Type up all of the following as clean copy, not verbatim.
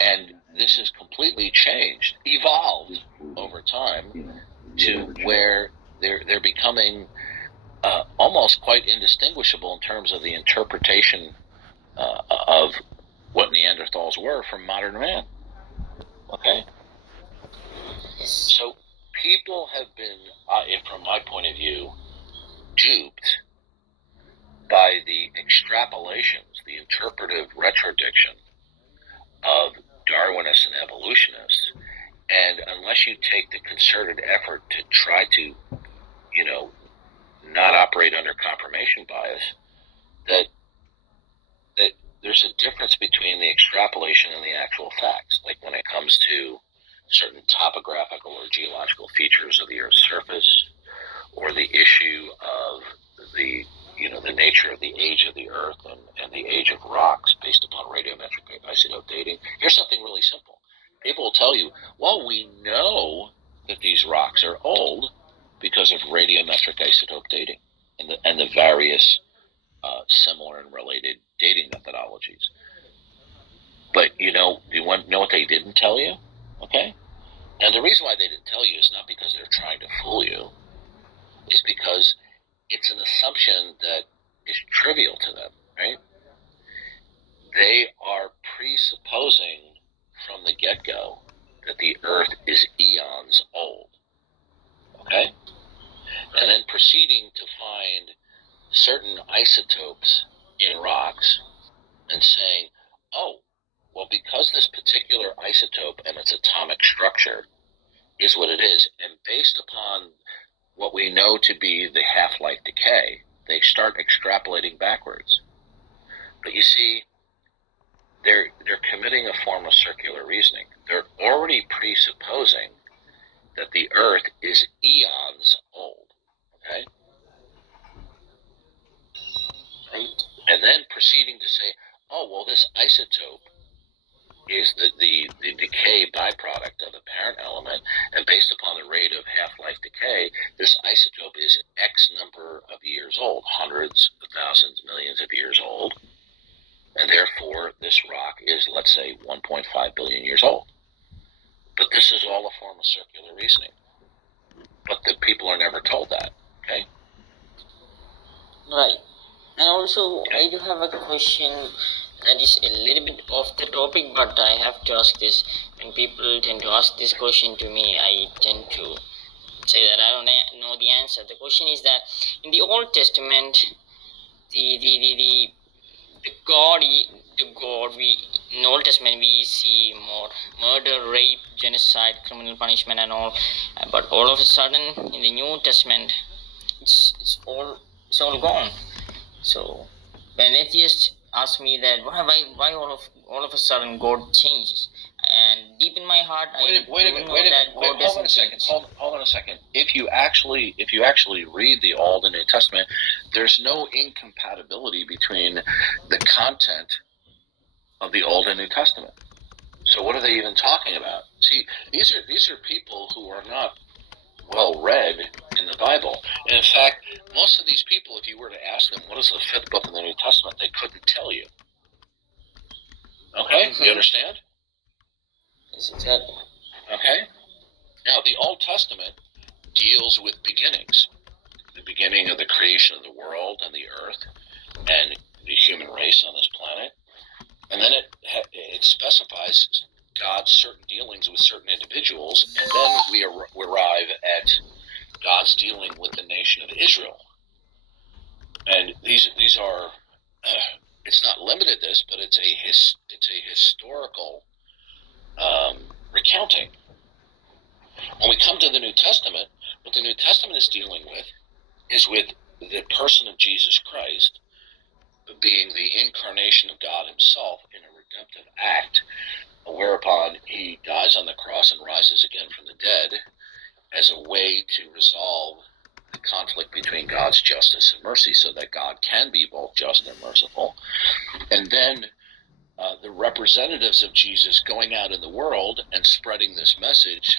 And this has completely changed, evolved over time to where they're becoming almost quite indistinguishable in terms of the interpretation of what Neanderthals were from modern man. Okay? So people have been, from my point of view, duped by the extrapolations, the interpretive retrodiction of Darwinists and evolutionists. And unless you take the concerted effort to try to, not operate under confirmation bias, that there's a difference between the extrapolation and the actual facts. Like when it comes to certain topographical or geological features of the Earth's surface, or the issue of the nature of the age of the Earth and the age of rocks based upon radiometric isotope dating. Here's something really simple. People will tell you, well, we know that these rocks are old because of radiometric isotope dating and the various similar and related dating methodologies. But you know what they didn't tell you? Okay? And the reason why they didn't tell you is not because they're trying to fool you. It's because it's an assumption that is trivial to them, right? They are presupposing from the get-go that the Earth is eons old, okay? And then proceeding to find certain isotopes in rocks and saying, oh, well, because this particular isotope and its atomic structure is what it is, and based upon what we know to be the half-life decay, they start extrapolating backwards. But you see, they're committing a form of circular reasoning. They're already presupposing that the Earth is eons old, okay? Right? And then proceeding to say, oh, well, this isotope is the decay byproduct of the parent element, and based upon the rate of half-life decay, this isotope is X number of years old, hundreds of thousands, millions of years old, and therefore this rock is, let's say, 1.5 billion years old. But this is all a form of circular reasoning. But the people are never told that, okay? Right. And also, I do have a question that is a little bit off the topic, but I have to ask this. When people tend to ask this question to me, I tend to say that I don't know the answer. The question is that in the Old Testament, the God we in the Old Testament we see more murder, rape, genocide, criminal punishment, and all. But all of a sudden, in the New Testament, it's all gone. So when atheists ask me that why all of a sudden God changes, and deep in my heart Wait a minute. Hold on a second. If you actually read the Old and New Testament, there's no incompatibility between the content of the Old and New Testament. So what are they even talking about? See, these are people who are not well read in the Bible. And in fact, most of these people, if you were to ask them what is the fifth book in the New Testament, they couldn't tell you. Okay? You understand? Yes, exactly. Okay? Now, the Old Testament deals with beginnings. The beginning of the creation of the world and the earth and the human race on this planet. And then it specifies God's certain dealings with certain individuals, and then we arrive at God's dealing with the nation of Israel. And these are, it's not limited this, but it's a historical recounting. When we come to the New Testament, what the New Testament is dealing with is with the person of Jesus Christ being the incarnation of God himself in a redemptive act, whereupon he dies on the cross and rises again from the dead as a way to resolve the conflict between God's justice and mercy so that God can be both just and merciful. And then the representatives of Jesus going out in the world and spreading this message,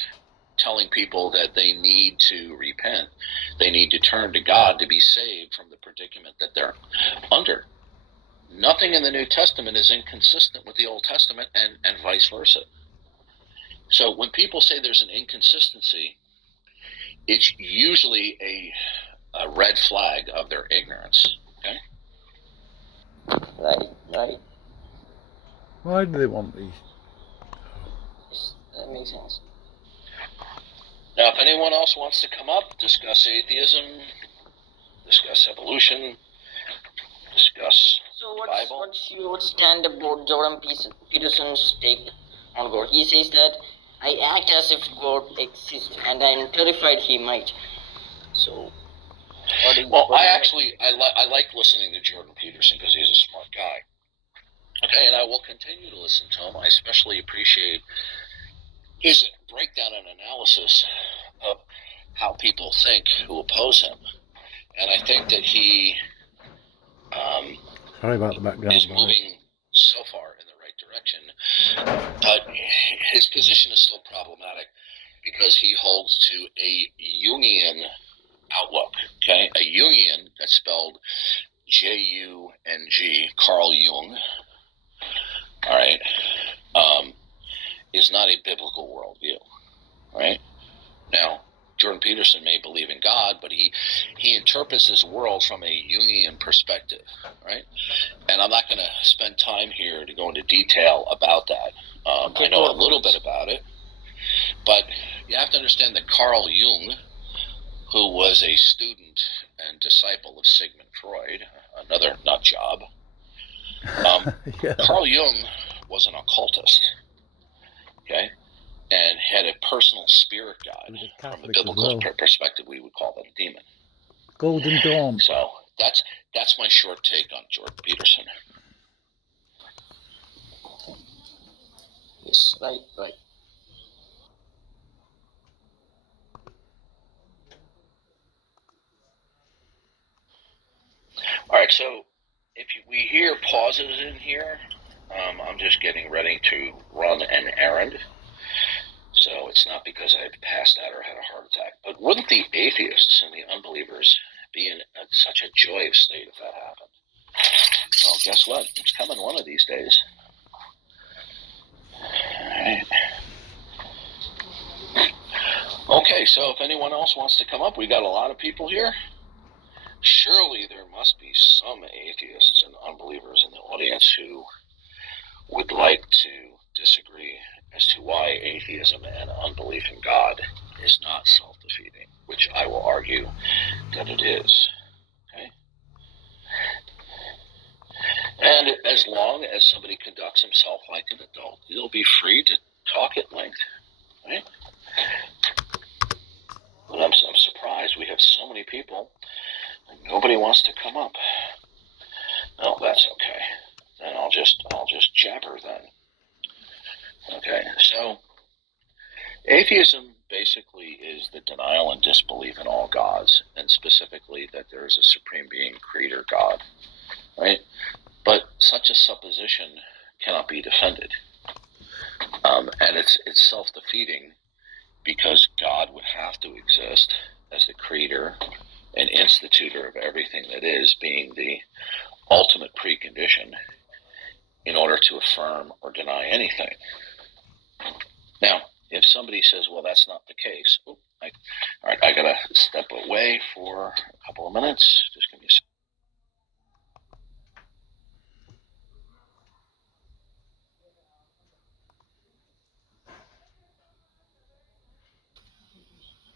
telling people that they need to repent, they need to turn to God to be saved from the predicament that they're under. nothing in the New Testament is inconsistent with the Old Testament, and vice versa. So when people say there's an inconsistency, it's usually a red flag of their ignorance. Okay. Right. Why do they want these? Yes, that makes sense. Now, if anyone else wants to come up, discuss atheism, discuss evolution, discuss So Bible. what's your stand about Jordan Peterson's take on God? He says that I act as if God exists, and I'm terrified he might. So, I like listening to Jordan Peterson because he's a smart guy. Okay, and I will continue to listen to him. I especially appreciate his breakdown and analysis of how people think who oppose him. And I think that he Sorry about the background. is moving so far in the right direction. But his position is still problematic because he holds to a Jungian outlook. Okay, a Jungian, that's spelled J-U-N-G, Carl Jung, all right, is not a biblical worldview, right? Now, Jordan Peterson may believe in God, but he interprets his world from a Jungian perspective, right? And I'm not going to spend time here to go into detail about that. I know a little bit about it, but you have to understand that Carl Jung, who was a student and disciple of Sigmund Freud, another nut job, Yeah. Carl Jung was an occultist, okay, and had a personal spirit guide. From a biblical perspective, we would call that a demon. Golden Dawn. So that's my short take on Jordan Peterson. Yes, right. All right, so if we hear pauses in here, I'm just getting ready to run an errand. So it's not because I passed out or had a heart attack. But wouldn't the atheists and the unbelievers be in such a joyous state if that happened? Well, guess what? It's coming one of these days. All right. Okay, so if anyone else wants to come up, we got a lot of people here. Surely there must be some atheists and unbelievers in the audience who would like to disagree as to why atheism and unbelief in God is not self-defeating, which I will argue that it is. Okay? And as long as somebody conducts himself like an adult, he'll be free to talk at length. Right? But I'm surprised we have so many people and nobody wants to come up. Oh, that's okay. Then I'll just jabber then. Okay, so atheism basically is the denial and disbelief in all gods, and specifically that there is a supreme being, creator God, right? But such a supposition cannot be defended, and it's self-defeating because God would have to exist as the creator and institutor of everything that is, being the ultimate precondition in order to affirm or deny anything. Now, if somebody says, well, that's not the case, all right, I got to step away for a couple of minutes. Just give me a second.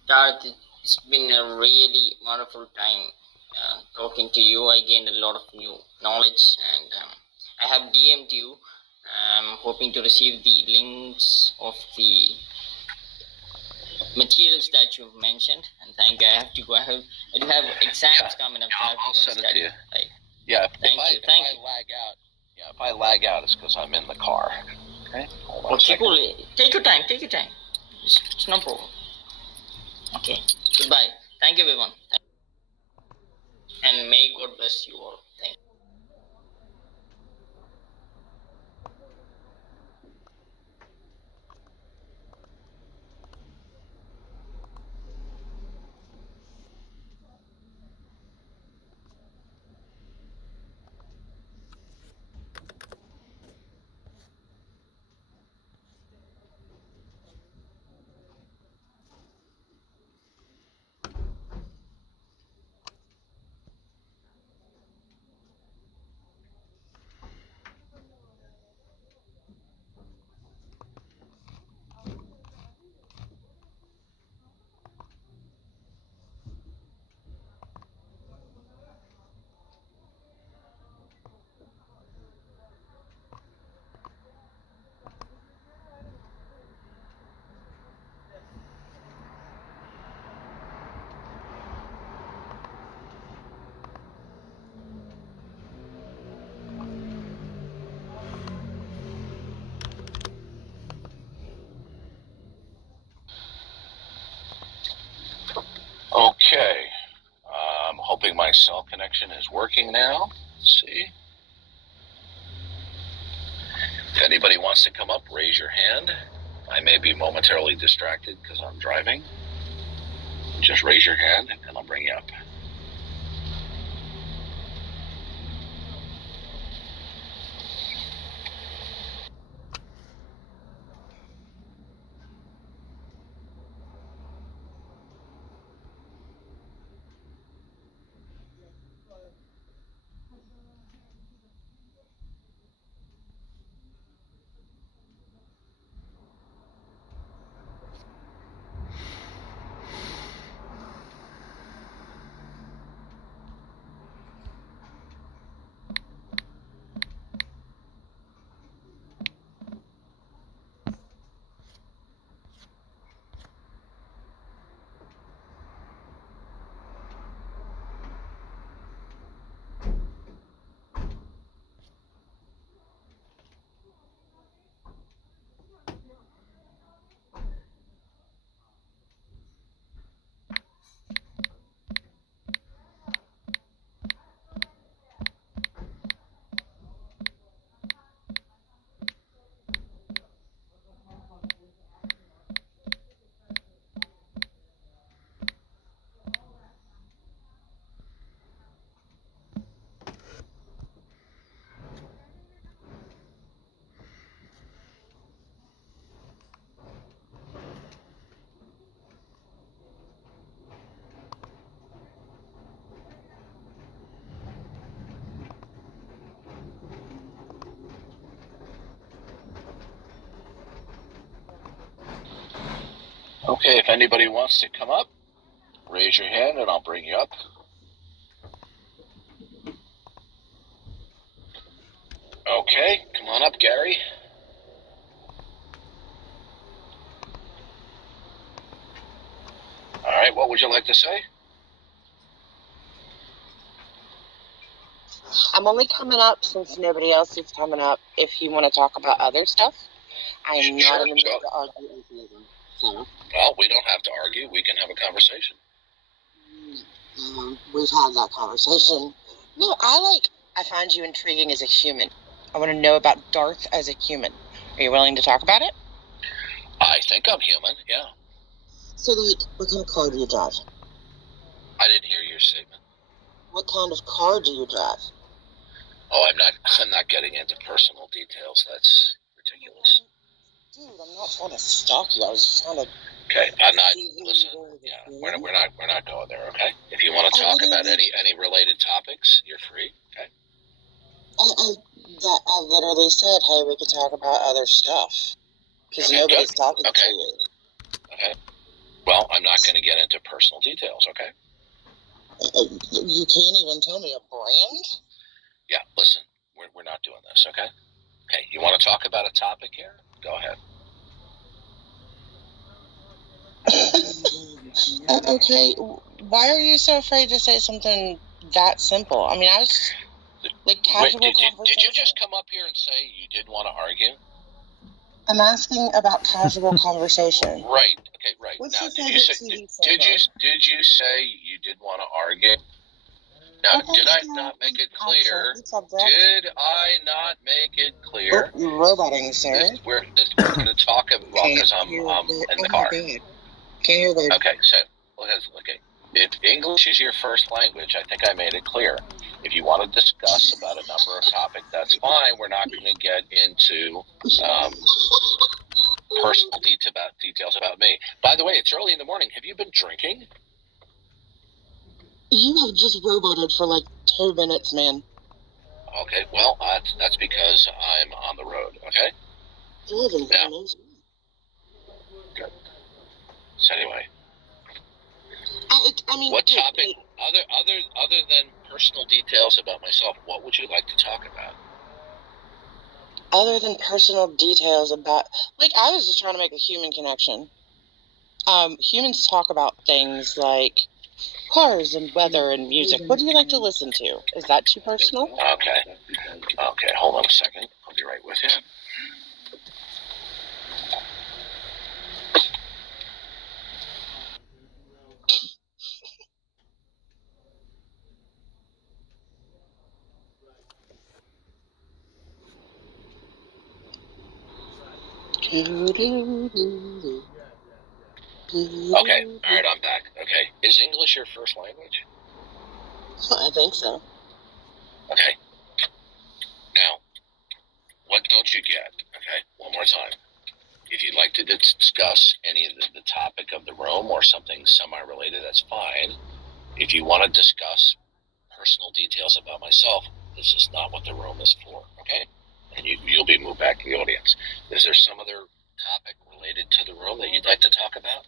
Darth, it's been a really wonderful time talking to you. I gained a lot of new knowledge, and I have DM'd you. I'm hoping to receive the links of the materials that you've mentioned. And thank you. I have to go. I do have exams coming up. I'll send it to you. Right. Yeah. Thank you. If I lag out, it's because I'm in the car. Okay. Hold on a second. Cool. Take your time. It's no problem. Okay. Goodbye. Thank you, everyone. And may God bless you all. Thank you. hoping my cell connection is working now. Let's see. If anybody wants to come up, raise your hand. I may be momentarily distracted because I'm driving. Just raise your hand and I'll bring you up. Okay, if anybody wants to come up, raise your hand and I'll bring you up. Okay, come on up, Gary. All right, what would you like to say? I'm only coming up since nobody else is coming up. If you want to talk about other stuff, I'm not in the mood to argue atheism. So, well, we don't have to argue. We can have a conversation. We've had that conversation. No, I find you intriguing as a human. I want to know about Darth as a human. Are you willing to talk about it? I think I'm human, yeah. So, what kind of car do you drive? I didn't hear your statement. What kind of car do you drive? Oh, I'm not getting into personal details. That's ridiculous. Dude, I'm not trying to stalk you. I was just trying to. Okay, I'm not. Listen, yeah, we're not going there. Okay, if you want to talk about any related topics, you're free. Okay. I literally said, hey, we could talk about other stuff because nobody's talking to you. Okay. Well, I'm not going to get into personal details. Okay. You can't even tell me a brand. Yeah. Listen, we're not doing this. Okay. Okay. You want to talk about a topic here? Go ahead. Okay, why are you so afraid to say something that simple? I mean, I was like casual conversation. Did you just come up here and say you didn't want to argue? I'm asking about casual conversation. Right. Okay. Right. What's Now, your did you say you didn't want to argue? Now, did I not make it clear? Did I not make it clear? Oh, you're roboting, sir. We're going to talk about because I'm in the car. Can't hear that. Okay, so okay. If English is your first language, I think I made it clear. If you want to discuss about a number of topics, that's fine. We're not going to get into personal details about me. By the way, it's early in the morning. Have you been drinking? You have just roboted for like 2 minutes, man. Okay, well, that's because I'm on the road. Okay. Yeah. Good. So anyway, I mean, what topic other than personal details about myself? What would you like to talk about? Other than personal details about, like, I was just trying to make a human connection. Humans talk about things like cars and weather and music. What do you like to listen to? Is that too personal? Okay, hold on a second. I'll be right with you. Okay, all right, I'm back. Okay, is English your first language? I think so. Okay. Now, what don't you get? Okay, one more time. If you'd like to discuss any of the topic of the room or something semi-related, that's fine. If you want to discuss personal details about myself, this is not what the room is for, okay? And you'll be moved back to the audience. Is there some other topic related to the room that you'd like to talk about?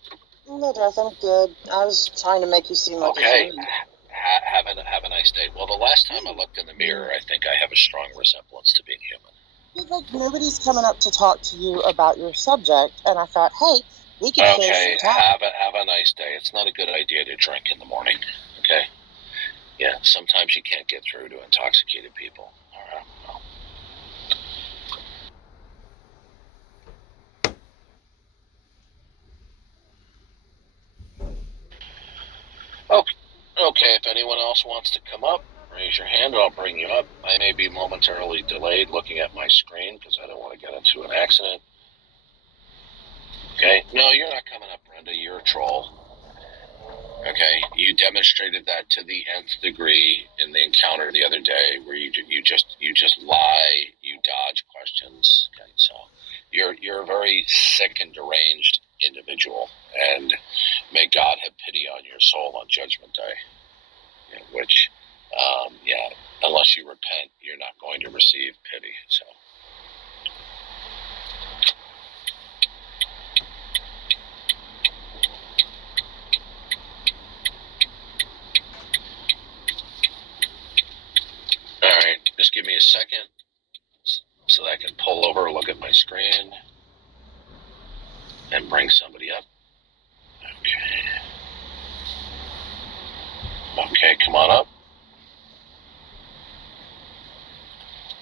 No, Darth, I'm good. I was trying to make you seem like a Okay. human. Have a nice day. Well, the last time I looked in the mirror, I think I have a strong resemblance to being human. It's like nobody's coming up to talk to you about your subject, and I thought, hey, we could share Okay, some time. have a nice day. It's not a good idea to drink in the morning, okay? Yeah, sometimes you can't get through to intoxicated people. All right. Well. Okay, if anyone else wants to come up, raise your hand. I'll bring you up. I may be momentarily delayed looking at my screen because I don't want to get into an accident. Okay? No, you're not coming up, Brenda. You're a troll. Okay? You demonstrated that to the nth degree in the encounter the other day where you just lie, you dodge questions. Okay? So you're a very sick and deranged individual, and may God have pity on your soul on Judgment Day. Which, unless you repent, you're not going to receive pity. So, all right, just give me a second so that I can pull over, look at my screen, and bring somebody up. Okay, come on up.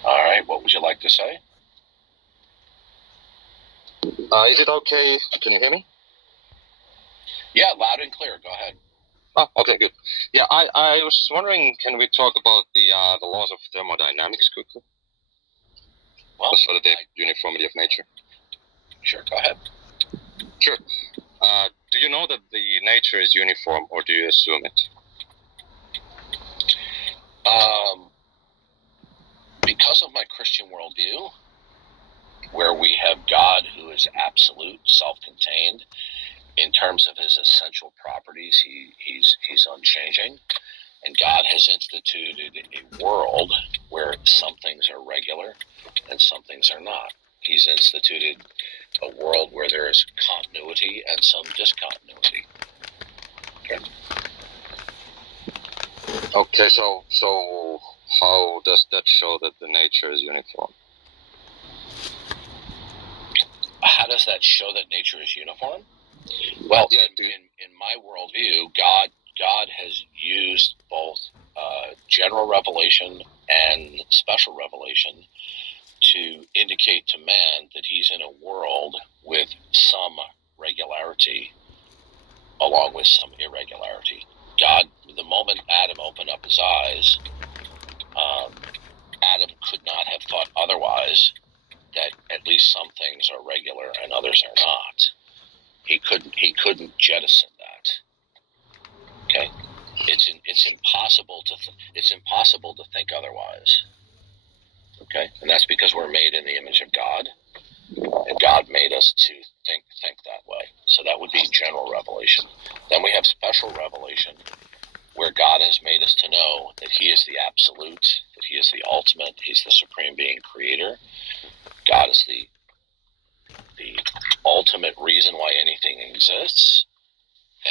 All right, what would you like to say? Is it okay? Can you hear me? Yeah, loud and clear. Go ahead. Oh, okay, good. Yeah, I was wondering, can we talk about the laws of thermodynamics quickly? Well, sort of the uniformity of nature. Sure, go ahead. Sure. Do you know that the nature is uniform, or do you assume it? Because of my Christian worldview, where we have God who is absolute, self-contained, in terms of his essential properties, he's unchanging, and God has instituted a world where some things are regular and some things are not. He's instituted a world where there is continuity and some discontinuity. Okay, so how does that show that the nature is uniform? How does that show that nature is uniform? Well, yeah, in my worldview, God has used both general revelation and special revelation to indicate to man that he's in a world with some regularity along with some irregularity. God, the moment Adam opened up his eyes, Adam could not have thought otherwise, that at least some things are regular and others are not. He couldn't jettison that. Okay, it's impossible to think otherwise. Okay, and that's because we're made in the image of God, and God made us to think that way. So that would be general revelation. Then we have special revelation, where God has made us to know that he is the absolute, that he is the ultimate, he's the supreme being creator. God is the ultimate reason why anything exists,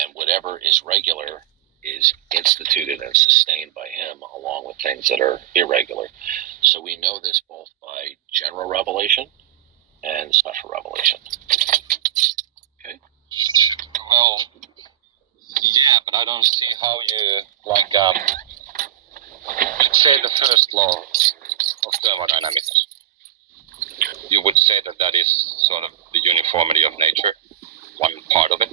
and whatever is regular is instituted and sustained by him, along with things that are irregular. So we know this both by general revelation and special revelation. Okay. Well, yeah, but I don't see how you say the first law of thermodynamics. You would say that is sort of the uniformity of nature, one part of it.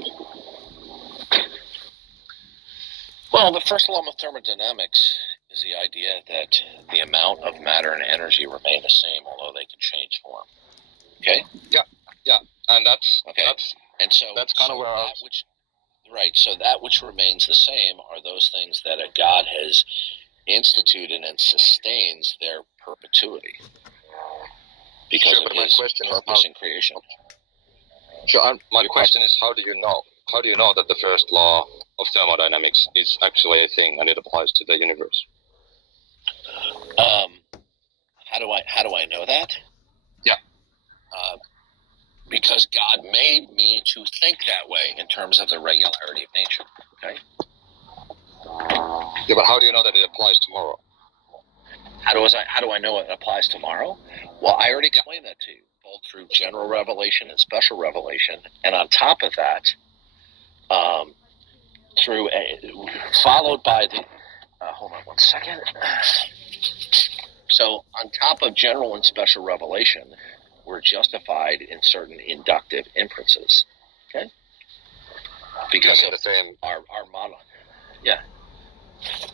Well, the first law of thermodynamics is the idea that the amount of matter and energy remain the same, although they can change form. Okay? Yeah, that's Okay. And so that's kind of where I was. So that which remains the same are those things that a God has instituted and sustains their perpetuity because Sure, of but my his question is purpose in creation. Sure, my question is, how do you know? How do you know that the first law of thermodynamics is actually a thing and it applies to the universe? How do I know that? Yeah. Because God made me to think that way in terms of the regularity of nature. Okay. Yeah, but how do you know that it applies tomorrow? How do I know it applies tomorrow? Well, I already explained that to you, both through general revelation and special revelation, and on top of that, followed by the. Hold on one second. So, on top of general and special revelation, we're justified in certain inductive inferences. Okay. Because of the same our model. Yeah.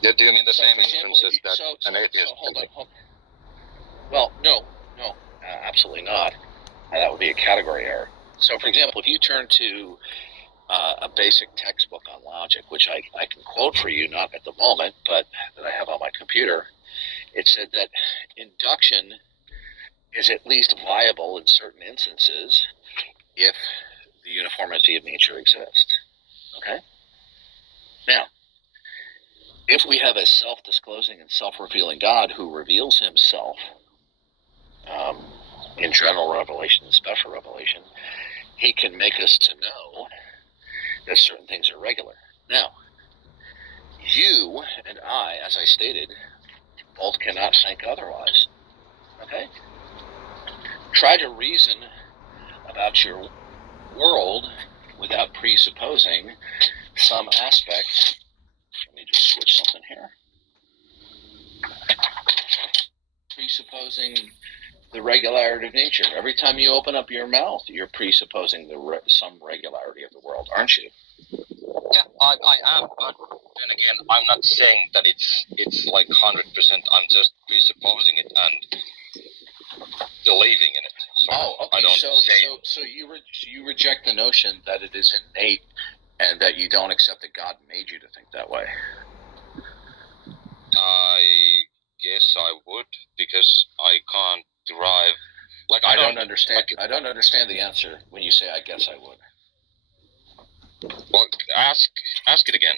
Yeah, do you mean the So, same for example, inferences that an atheist hold can on. make? Well, no, absolutely not. That would be a category error. So, for example, if you turn to a basic textbook on logic, which I can quote for you, not at the moment, but that I have on my computer, it said that induction is at least viable in certain instances if the uniformity of nature exists. Okay? Now, if we have a self-disclosing and self-revealing God who reveals himself in general revelation and special revelation, he can make us to know that certain things are regular. Now, you and I, as I stated, both cannot think otherwise. Okay? Try to reason about your world without presupposing some aspect. Let me just switch something here. Presupposing the regularity of nature. Every time you open up your mouth, you're presupposing some regularity of the world, aren't you? Yeah, I am, but then again, I'm not saying that it's like 100%. I'm just presupposing it and believing in it. So okay. I don't say. So you reject the notion that it is innate, and that you don't accept that God made you to think that way. I guess I would, because I can't derive. Like I don't understand. I don't understand the answer when you say, "I guess I would." Well, ask it again.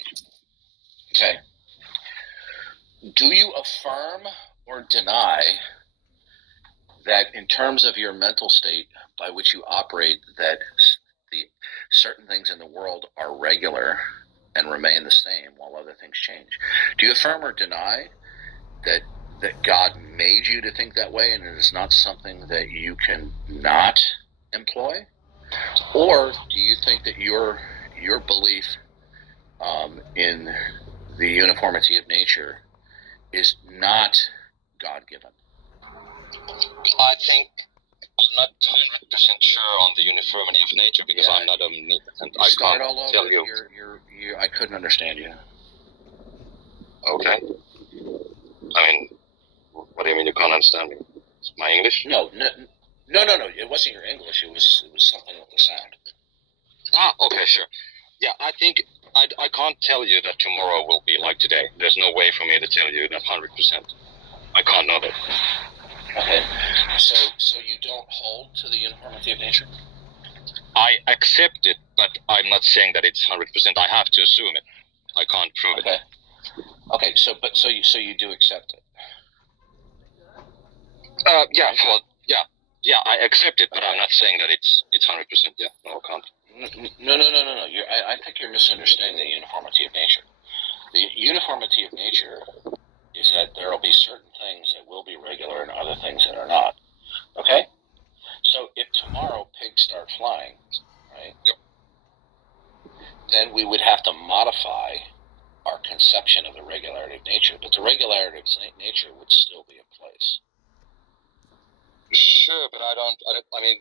Okay. Do you affirm or deny that, in terms of your mental state by which you operate, that the certain things in the world are regular and remain the same while other things change? Do you affirm or deny that God made you to think that way, and it is not something that you can not employ? Or do you think that your belief in the uniformity of nature is not God-given? I think I'm not 100% sure on the uniformity of nature, because I'm not omnipotent. I Start can't all over. tell you. I couldn't understand you. Okay. I mean, what do you mean you can't understand me? It's my English? No. It wasn't your English. It was something with the sound. Okay, sure. Yeah, I think I can't tell you that tomorrow will be like today. There's no way for me to tell you that 100%. I can't know that. Okay. So you don't hold to the uniformity of nature? I accept it, but I'm not saying that it's 100%. I have to assume it. I can't prove it. Okay. So you do accept it? Yeah. Well, yeah. I accept it, but I'm not saying that it's 100%. Yeah. No, I can't. No. I think you're misunderstanding the uniformity of nature. The uniformity of nature is that there will be certain things that will be regular and other things that are not. Okay? So if tomorrow pigs start flying, right? Yep. Then we would have to modify our conception of the regularity of nature, but the regularity of nature would still be in place. Sure, but I mean,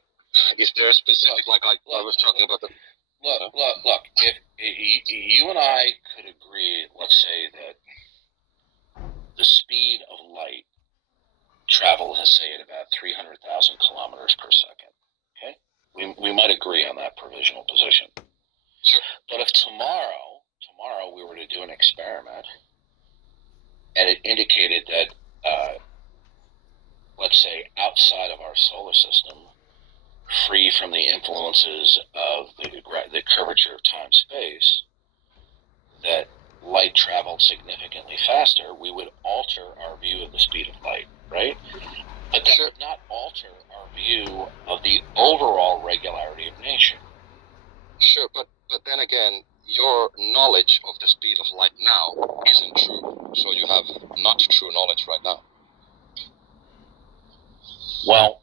is there a specific, I was talking about the... Look, if you and I could agree, let's say that the speed of light travels, let's say, at about 300,000 kilometers per second, okay? we might agree on that provisional position. Sure. But if tomorrow we were to do an experiment and it indicated that, let's say, outside of our solar system, free from the influences of the curvature of time-space, that light traveled significantly faster, we would alter our view of the speed of light, right? But that would not alter our view of the overall regularity of nature. Sure, but then again, your knowledge of the speed of light now isn't true, so you have not true knowledge right now. Well,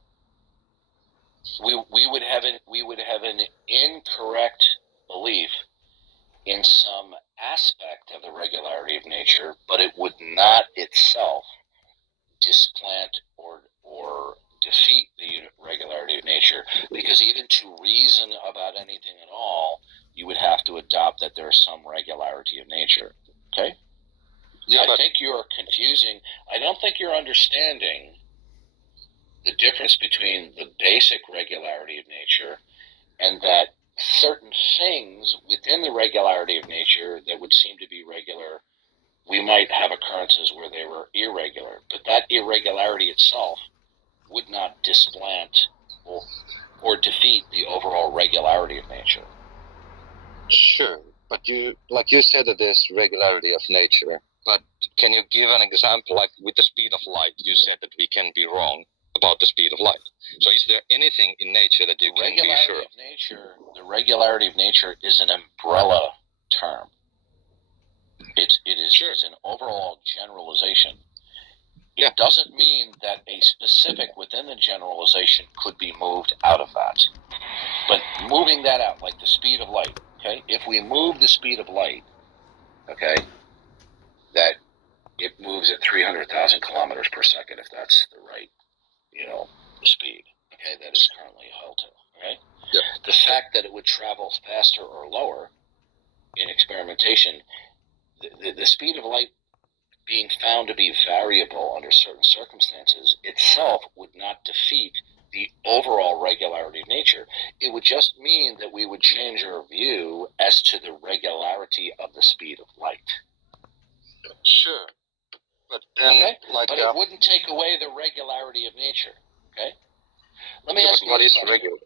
we would have an incorrect belief in some aspect of the regularity of nature, but it would not itself displant or defeat the regularity of nature, because even to reason about anything at all, you would have to adopt that there is some regularity of nature. Okay? Yeah, I think you're confusing. I don't think you're understanding the difference between the basic regularity of nature and that certain things within the regularity of nature that would seem to be regular, we might have occurrences where they were irregular, but that irregularity itself would not displant or defeat the overall regularity of nature. Sure, but you said that there's regularity of nature, but can you give an example, like with the speed of light? You said that we can be wrong about the speed of light. So is there anything in nature that you can be sure of? The regularity of nature is an umbrella term. It is an overall generalization. It doesn't mean that a specific within the generalization could be moved out of that. But moving that out, like the speed of light, okay? If we move the speed of light, okay, that it moves at 300,000 kilometers per second, if that's the right, the speed, okay, that is currently held to, okay? Yeah. The fact that it would travel faster or lower in experimentation, the speed of light being found to be variable under certain circumstances itself would not defeat the overall regularity of nature. It would just mean that we would change our view as to the regularity of the speed of light. Sure, but then, okay? But it wouldn't take away the regularity of nature. Okay. Let me ask you what is question. regular?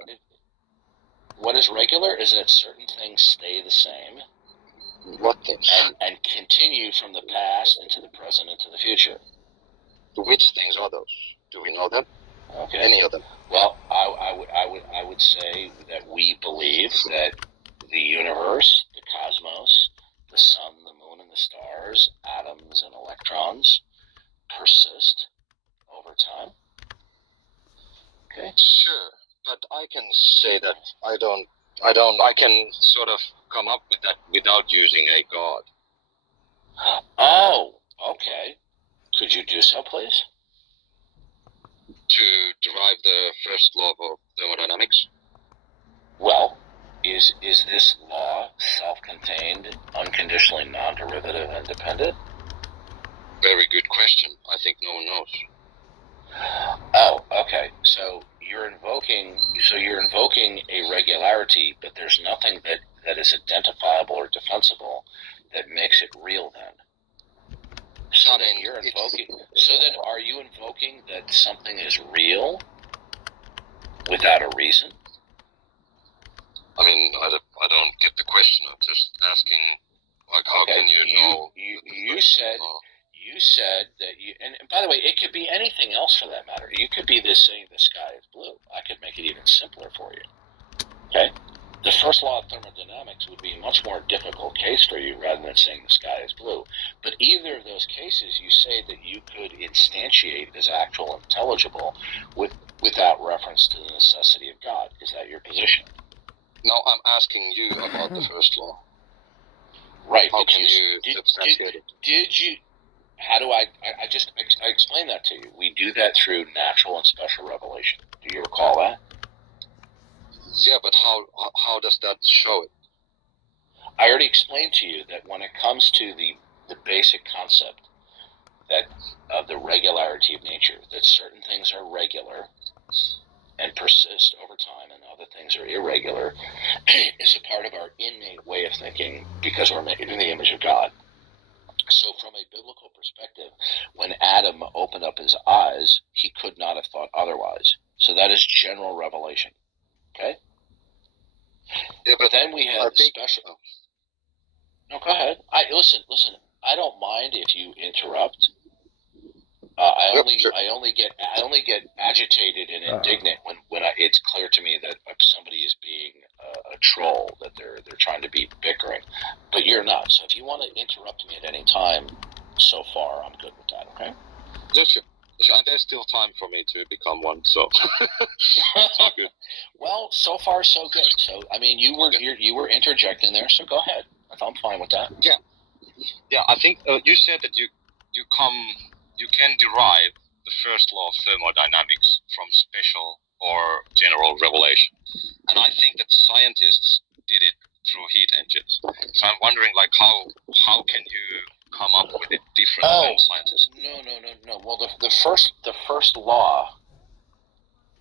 What is regular is that certain things stay the same. What things? And continue from the past into the present into the future. Which things are those? Do we know them? Okay. Any of them? Well, I would say that we believe that the universe, the cosmos, the sun, the moon, and the stars, atoms and electrons persist over time. Okay. Sure, but I can say that I can sort of come up with that without using a god. Oh, okay. Could you do so, please? To derive the first law of thermodynamics? Well, is this law self-contained, unconditionally non-derivative, and dependent? Very good question. I think no one knows. Oh, okay. So you're invoking a regularity, but there's nothing that is identifiable or defensible that makes it real then. So then you're invoking. So then, are you invoking that something is real without a reason? I mean, I don't get the question. I'm just asking, like, how can you know? You said that you. And by the way, it could be anything else for that matter. You could be saying the sky is blue. I could make it even simpler for you. Okay. The first law of thermodynamics would be a much more difficult case for you rather than saying the sky is blue. But either of those cases, you say that you could instantiate as actual intelligible without reference to the necessity of God. Is that your position? No, I'm asking you about the first law. Right. How can you substantiate it? Did you? How do I explained that to you. We do that through natural and special revelation. Do you recall that? Yeah, but how does that show it? I already explained to you that when it comes to the basic concept that of the regularity of nature, that certain things are regular and persist over time, and other things are irregular, is a part of our innate way of thinking because we're made in the image of God. So from a biblical perspective, when Adam opened up his eyes, he could not have thought otherwise. So that is general revelation. Okay? Yeah, but then we have special... No, go ahead. Listen. I don't mind if you interrupt. I only get agitated and indignant when it's clear to me that somebody is being a troll, that they're trying to be bickering, but you're not. So if you want to interrupt me at any time, so far I'm good with that. Okay? Yeah, sure. And there's still time for me to become one, so it's all good. Well, so far so good. So I mean, you were interjecting there, so go ahead. I'm fine with that. Yeah. I think you said that you can derive the first law of thermodynamics from special or general revelation, and I think that scientists did it through heat engines. So I'm wondering, like, how can you come up with it different than scientists? No. Well, the first law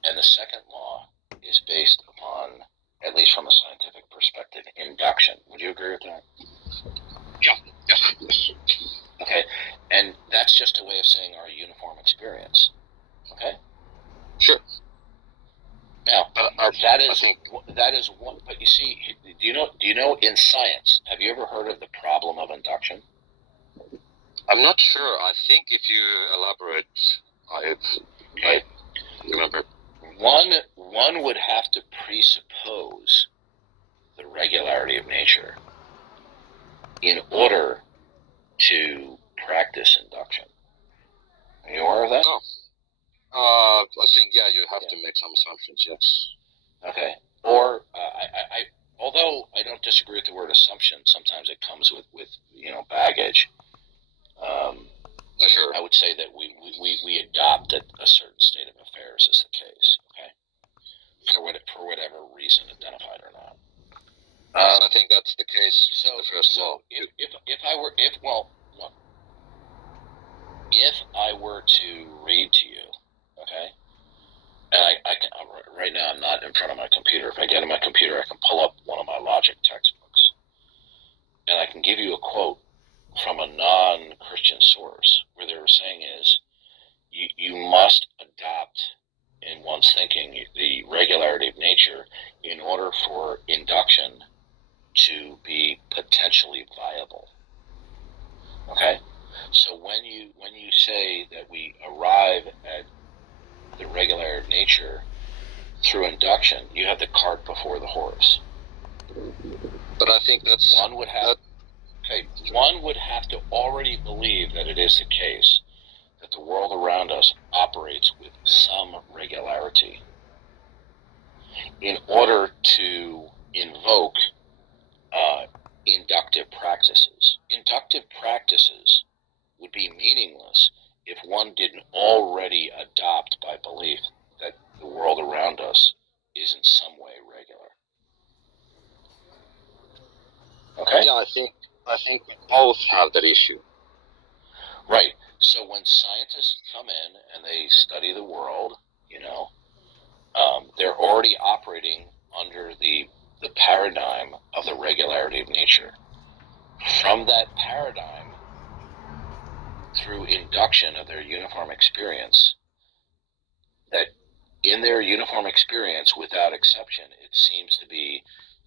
and the second law is based upon, at least from a scientific perspective, induction. Would you agree with that? Yeah. Okay, and that's just a way of saying our uniform experience. Okay. Sure. Now, that is one. But you see, do you know in science? Have you ever heard of the problem of induction? I'm not sure. I think if you elaborate, I remember. One would have to presuppose the regularity of nature in order to practice induction. Are you aware of that? No. I think you have to make some assumptions. Yes. Okay. Or although I don't disagree with the word assumption, sometimes it comes with baggage. Sure. I would say that we adopt that a certain state of affairs is the case. Okay. For whatever reason, identified or not. And I think that's the case. So in the first law. If I were to read to you, okay, and I can right now I'm not in front of my computer. If I get on my computer, I can pull up one of my logic textbooks, and I can give you a quote from a non-Christian source where they were saying is you must adopt in one's thinking the regularity of nature in order for induction to be potentially viable. Okay? So when you say that we arrive at the regularity of nature through induction, you have the cart before the horse. But I think that's one would have to already believe that it is the case that the world around us operates with some regularity in order to invoke inductive practices. Inductive practices would be meaningless if one didn't already adopt by belief that the world around us is in some way regular. Okay? Yeah, I think we both have that issue. Right. So when scientists come in and they study the world, they're already operating under the paradigm of the regularity of nature. From that paradigm, through induction of their uniform experience, that in their uniform experience, without exception, it seems to be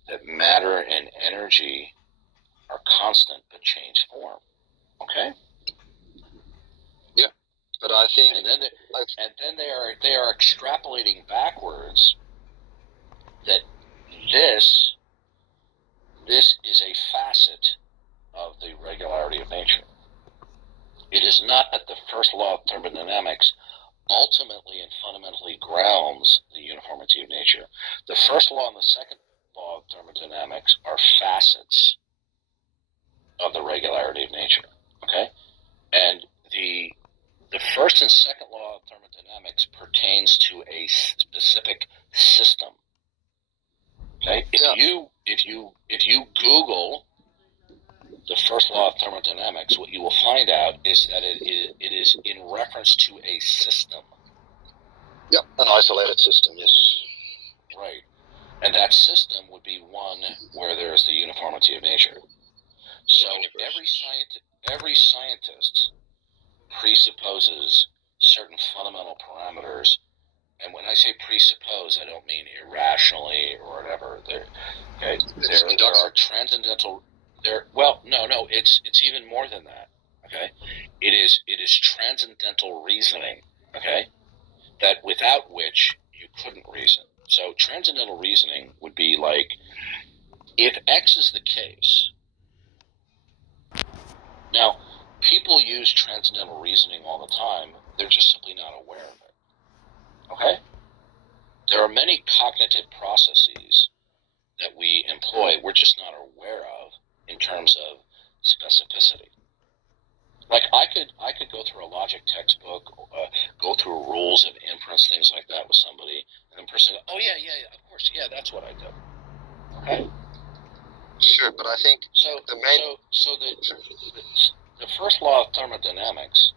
that matter and energy are constant but change form. Okay? Yeah, but I think, and then they are extrapolating backwards that this is a facet of the regularity of nature. It is not that the first law of thermodynamics ultimately and fundamentally grounds the uniformity of nature. The first law and the second law of thermodynamics are facets of the regularity of nature. Okay? And the first and second law of thermodynamics pertains to a specific system. Okay? If you Google the first law of thermodynamics, what you will find out is that it is in reference to a system. Yeah, an isolated system, yes. Right. And that system would be one where there's the uniformity of nature. So every scientist presupposes certain fundamental parameters, and when I say presuppose, I don't mean irrationally or whatever. There are transcendental. No, it's even more than that. Okay, it is transcendental reasoning. Okay, that without which you couldn't reason. So transcendental reasoning would be like, if X is the case. Now, people use transcendental reasoning all the time. They're just simply not aware of it. Okay? There are many cognitive processes that we employ we're just not aware of in terms of specificity. Like I could go through a logic textbook, go through rules of inference, things like that with somebody, and the person go, "Oh yeah, of course, yeah, that's what I do." Okay. Sure, but I think the first law of thermodynamics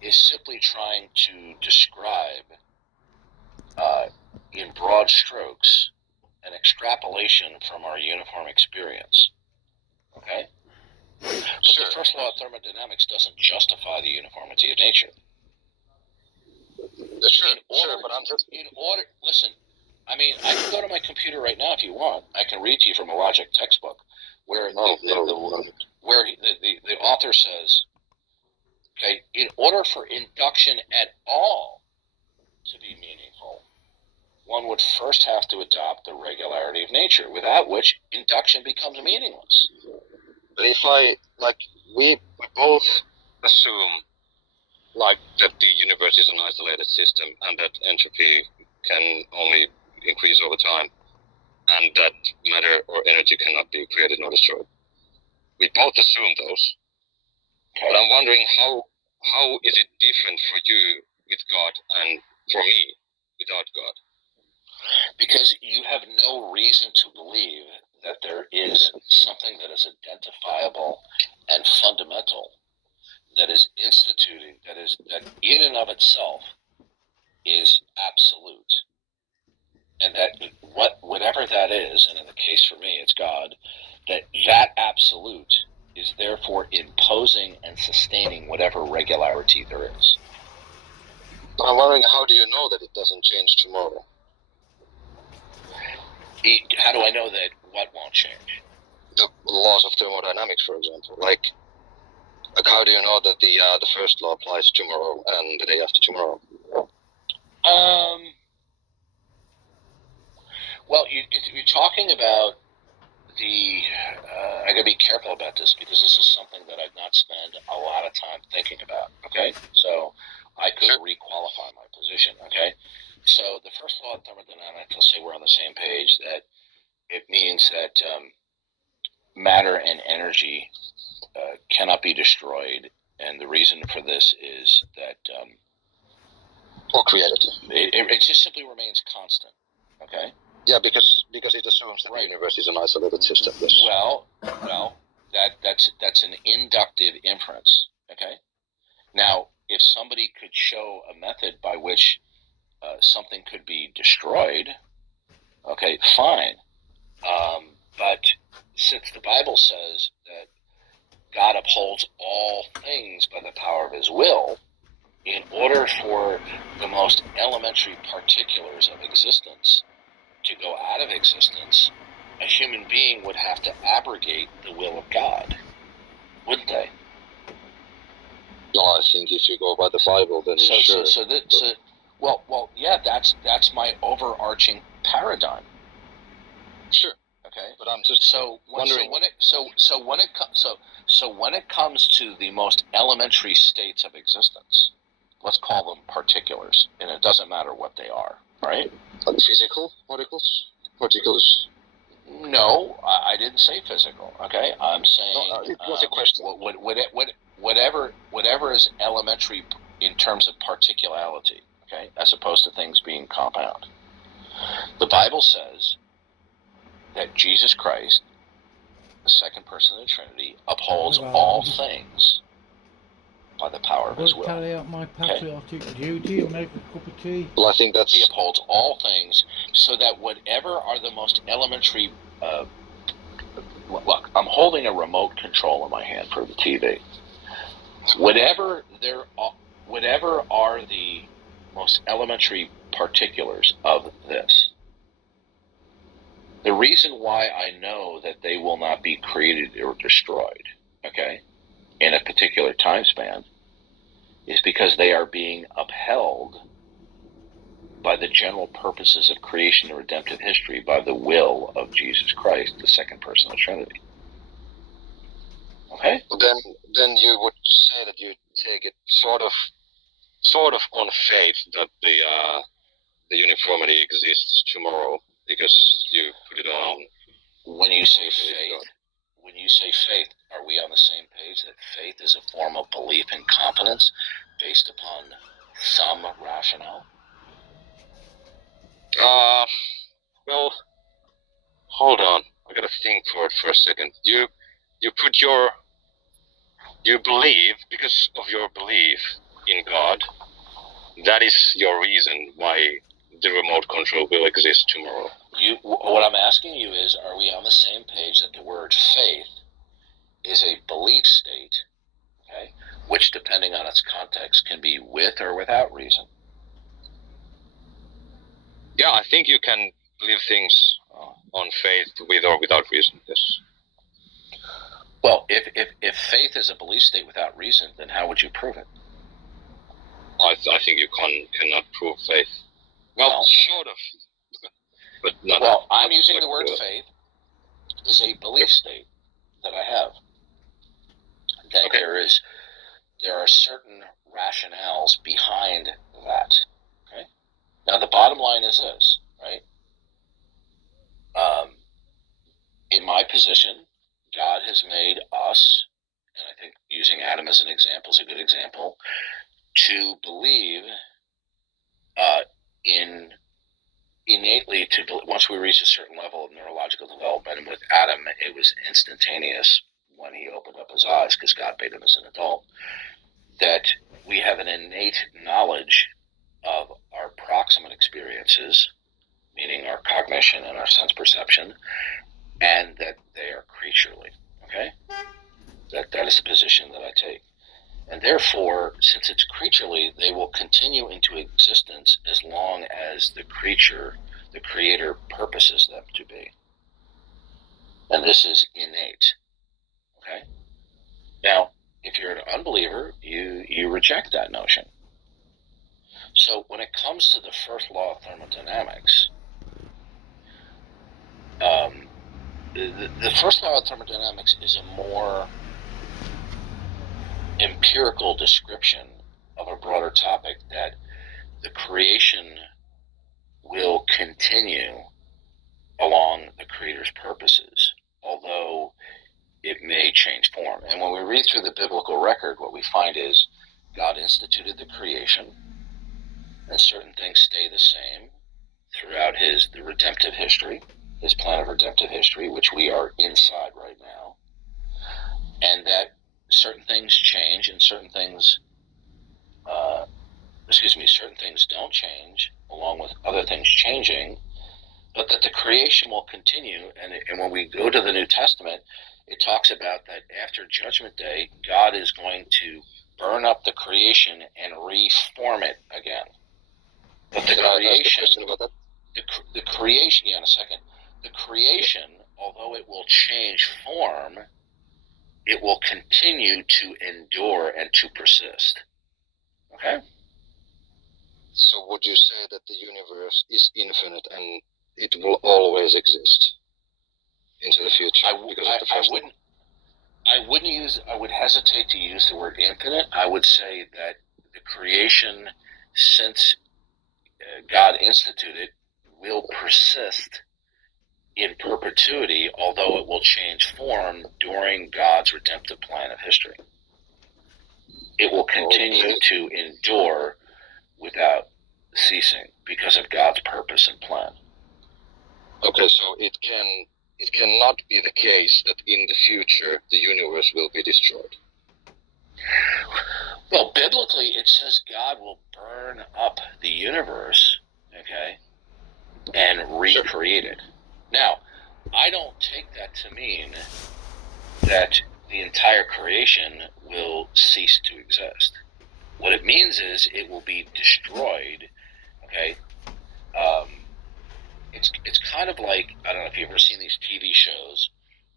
is simply trying to describe, in broad strokes, an extrapolation from our uniform experience. Okay? But the first law of thermodynamics doesn't justify the uniformity of nature. Listen, I mean, I can go to my computer right now if you want. I can read to you from a logic textbook where the author says, okay, in order for induction at all to be meaningful, one would first have to adopt the regularity of nature, without which induction becomes meaningless. But if we both assume that the universe is an isolated system and that entropy can only increase over time, and that matter or energy cannot be created nor destroyed. We both assume those. Okay. But I'm wondering how is it different for you with God and for me without God? Because you have no reason to believe that there is something that is identifiable and fundamental, that is instituting, that in and of itself is absolute. And that whatever that is, and in the case for me it's God, that absolute is therefore imposing and sustaining whatever regularity there is. But I'm wondering, how do you know that it doesn't change tomorrow? How do I know that what won't change? The laws of thermodynamics, for example. Like how do you know that the first law applies tomorrow and the day after tomorrow? Well, you're talking about I gotta be careful about this because this is something that I've not spent a lot of time thinking about. Okay, so I could re-qualify my position. Okay, so the first law of thermodynamics, let's say we're on the same page, that it means that matter and energy cannot be destroyed, and the reason for this is that or created. It just simply remains constant. Okay. Yeah, because it assumes that the universe is an isolated system. Yes. Well, that's an inductive inference. Okay. Now, if somebody could show a method by which something could be destroyed, okay, fine. But since the Bible says that God upholds all things by the power of His will, in order for the most elementary particulars of existence to go out of existence, a human being would have to abrogate the will of God, wouldn't they? No, I think if you go by the Bible, then sure. Yeah, that's my overarching paradigm. Sure. Okay. But I'm just wondering. When it comes to the most elementary states of existence, let's call them particulars, and it doesn't matter what they are, right? Like physical particles? No, I didn't say physical. Okay, I'm saying it was a question. Whatever is elementary in terms of particularity, okay, as opposed to things being compound. The Bible says that Jesus Christ, the second person of the Trinity, upholds all things by the power of I've his got to will. carry out my patriotic duty and make a cup of tea. Well, I think He that's upholds all things so that whatever are the most elementary. Look, I'm holding a remote control in my hand for the TV. Whatever are the most elementary particulars of this, the reason why I know that they will not be created or destroyed, okay, in a particular time span, is because they are being upheld by the general purposes of creation and redemptive history by the will of Jesus Christ, the second person of the Trinity. Okay? then you would say that you take it sort of on faith that the uniformity exists tomorrow because you put it on. When you say faith, are we on the same page that faith is a form of belief and confidence based upon some rationale? Well, hold on. I gotta think for it for a second. You believe because of your belief in God. That is your reason why the remote control will exist tomorrow. What I'm asking you is, are we on the same page that the word faith is a belief state, okay, which depending on its context can be with or without reason? Yeah, I think you can believe things on faith with or without reason. Yes. Well, if faith is a belief state without reason, then how would you prove it? I think you cannot prove faith. Well, sort of, but not. Well, I'm using the word faith is a belief state that I have. That Okay. there are certain rationales behind that. Okay. Now the bottom line is this, right? In my position, God has made us, and I think using Adam as an example is a good example, to believe innately once we reach a certain level of neurological development. And with Adam, it was instantaneous when he opened up his eyes because God made him as an adult, that we have an innate knowledge of our proximate experiences, meaning our cognition and our sense perception, and that they are creaturely. Okay? That is the position that I take. And therefore, since it's creaturely, they will continue into existence as long as the creator purposes them to be. And this is innate. Okay? Now, if you're an unbeliever, you reject that notion. So when it comes to the first law of thermodynamics, the first law of thermodynamics is a more empirical description of a broader topic, that the creation will continue along the creator's purposes, although it may change form. And when we read through the biblical record, what we find is God instituted the creation, and certain things stay the same throughout the redemptive history, his plan of redemptive history, which we are inside right now, and that certain things change and certain things don't change, along with other things changing, but that the creation will continue. And when we go to the New Testament, it talks about that after Judgment Day, God is going to burn up the creation and reform it again. But the creation, yeah, in a second. The creation, although it will change form, it will continue to endure and to persist. Okay? So would you say that the universe is infinite and it will always exist into the future? I would hesitate to use the word infinite. I would say that the creation, since God instituted, will persist in perpetuity, although it will change form during God's redemptive plan of history. It will continue to endure without ceasing because of God's purpose and plan. Okay, so it cannot be the case that in the future the universe will be destroyed. Well, biblically, it says God will burn up the universe, okay, and recreate it. Now, I don't take that to mean that the entire creation will cease to exist. What it means is it will be destroyed, okay? It's kind of like, I don't know if you've ever seen these TV shows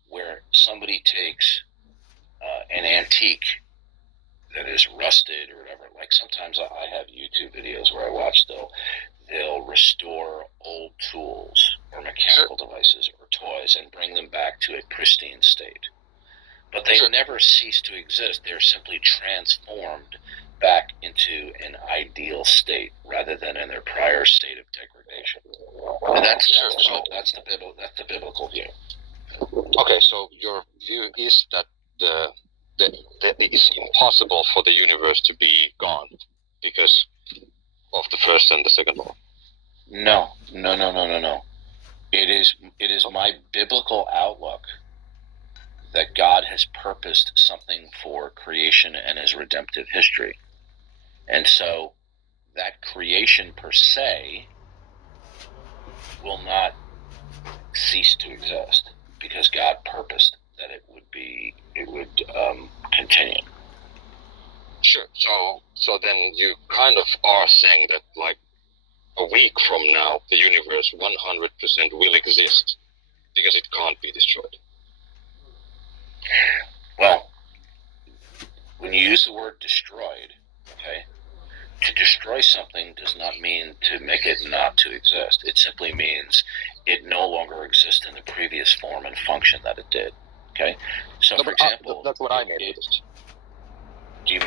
where somebody takes an antique that is rusted or whatever. Like sometimes I have YouTube videos where I watch they'll restore old tools or mechanical devices or toys and bring them back to a pristine state. But they never cease to exist. They're simply transformed back into an ideal state rather than in their prior state of degradation. And that's the biblical view. Okay, so your view is that it's impossible for the universe to be gone because of the first and the second law. No. It is my biblical outlook that God has purposed something for creation and his redemptive history. And so that creation per se will not cease to exist because God purposed that it would continue. Sure. So then you kind of are saying that like a week from now the universe 100% will exist because it can't be destroyed. Well, when you use the word destroyed, okay, to destroy something does not mean to make it not to exist. It simply means it no longer exists in the previous form and function that it did. Okay, so for example, that's what I mean. Do you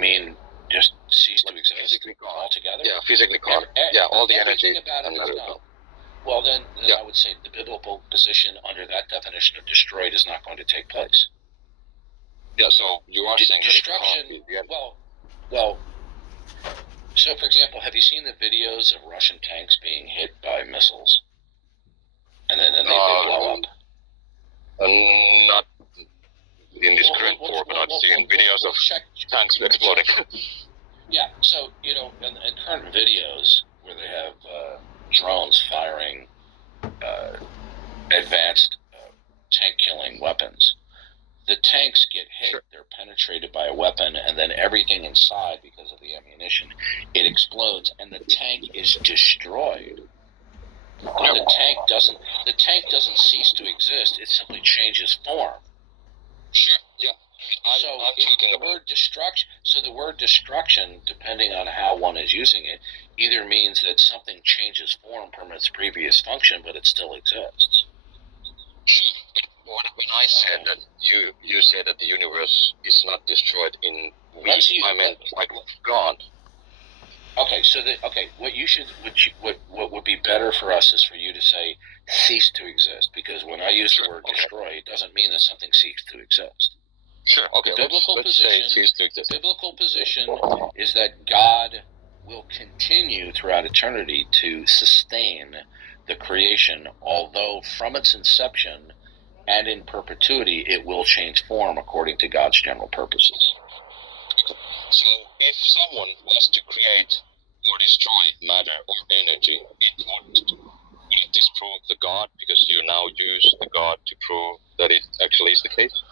mean just cease to exist altogether? Yeah, physically gone. Yeah, all the energy about it is gone. gone. Well, then I would say the biblical position under that definition of destroyed is not going to take place. Yeah, so you are saying destruction. Well. So, for example, have you seen the videos of Russian tanks being hit by missiles, and then they blow up? Not in this current war, but I've seen videos of tanks exploding. Yeah, so in current videos where they have drones firing advanced tank-killing weapons, the tanks get hit, they're penetrated by a weapon, and then everything inside, because of the ammunition, it explodes, and the tank is destroyed. The tank doesn't cease to exist, it simply changes form. Sure, yeah. The word destruction, depending on how one is using it, either means that something changes form from its previous function, but it still exists. When I said that you said that the universe is not destroyed in weeks, I meant like gone. Okay, what would be better for us is for you to say cease to exist, because when I use the word destroy, it doesn't mean that something ceased to exist. Sure. Okay. The biblical position is that God will continue throughout eternity to sustain the creation, although from its inception and in perpetuity it will change form according to God's general purposes. So if someone was to create or destroy matter or energy, it would disprove the God, because you now use the God to prove that it actually is the case?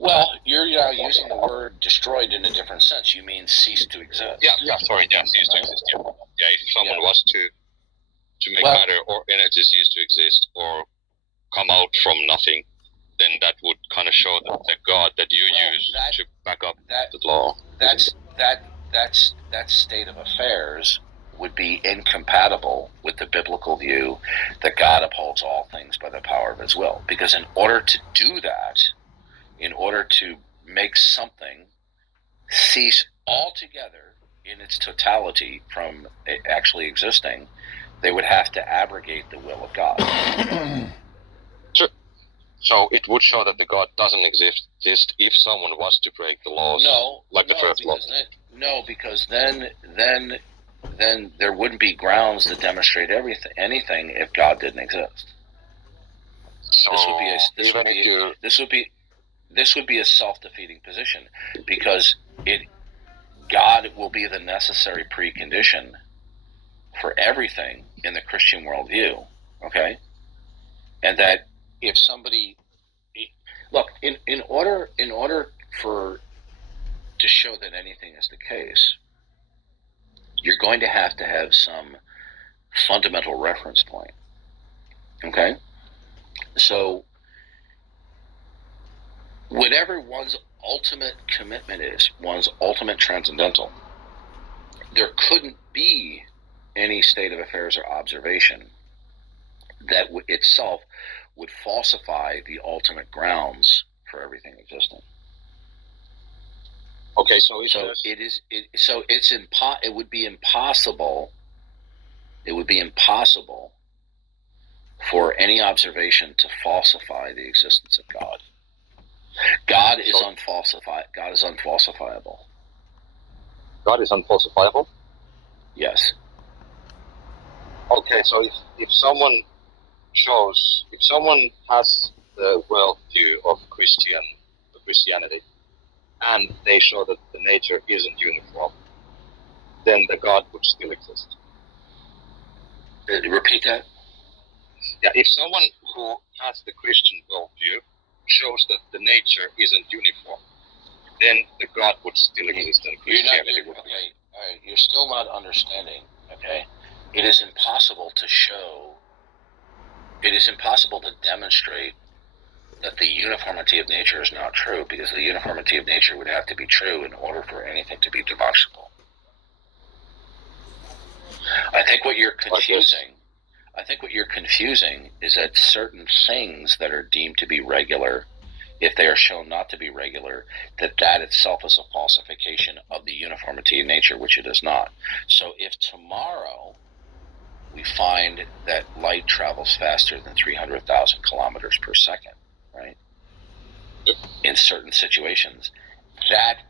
Well, you're now using the word destroyed in a different sense. You mean cease to exist. Cease to exist. Yeah, if someone was to make matter or energy cease to exist or come out from nothing, then that would kind of show that the God that you use to back up the law. That state of affairs would be incompatible with the biblical view that God upholds all things by the power of his will. Because in order to do that, in order to make something cease altogether in its totality from it actually existing, they would have to abrogate the will of God. So it would show that the God doesn't exist if someone was to break the laws, the first law. Because then there wouldn't be grounds to demonstrate anything if God didn't exist. So this would be a self-defeating position, because God will be the necessary precondition for everything in the Christian worldview, okay? And that if somebody, look, in order to show that anything is the case, you're going to have some fundamental reference point, okay? So whatever one's ultimate commitment is, one's ultimate transcendental, there couldn't be any state of affairs or observation that itself would falsify the ultimate grounds for everything existing. Okay, so it would be impossible. It would be impossible for any observation to falsify the existence of God. God is unfalsifiable. God is unfalsifiable? Yes. Okay, so if someone has the worldview of Christianity, and they show that the nature isn't uniform, then the God would still exist. Repeat that? Yeah, if someone who has the Christian worldview shows that the nature isn't uniform, then the God would still exist and Christianity would. Okay, all right, you're still not understanding, okay? It is impossible to demonstrate that the uniformity of nature is not true, because the uniformity of nature would have to be true in order for anything to be demonstrable. I think what you're confusing is that certain things that are deemed to be regular, if they are shown not to be regular, that itself is a falsification of the uniformity of nature, which it is not. So if tomorrow we find that light travels faster than 300,000 kilometers per second, right? In certain situations, that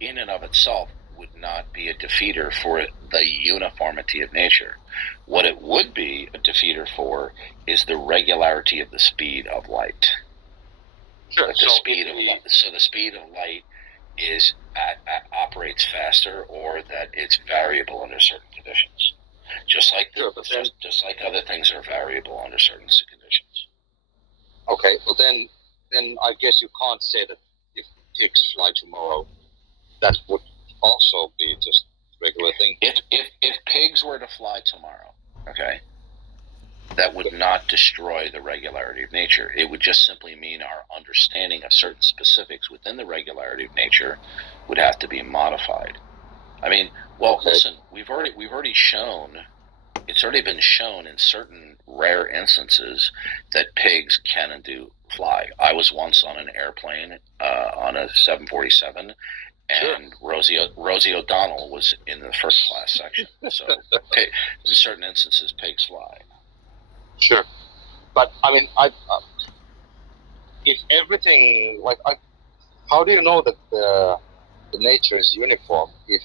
in and of itself would not be a defeater for the uniformity of nature. What it would be a defeater for is the regularity of the speed of light. Sure. Like the speed of light is operates faster, or that it's variable under certain conditions. Just like other things are variable under certain conditions. Okay, well then I guess you can't say that if pigs fly tomorrow, that would also be just a regular thing. If pigs were to fly tomorrow, okay, that would not destroy the regularity of nature. It would just simply mean our understanding of certain specifics within the regularity of nature would have to be modified. I mean, well, okay. Listen, we've already shown. It's already been shown in certain rare instances that pigs can and do fly. I was once on an airplane on a 747, and sure. Rosie O'Donnell was in the first class section. So, in certain instances, pigs fly. Sure, but I mean, if everything how do you know that the nature is uniform if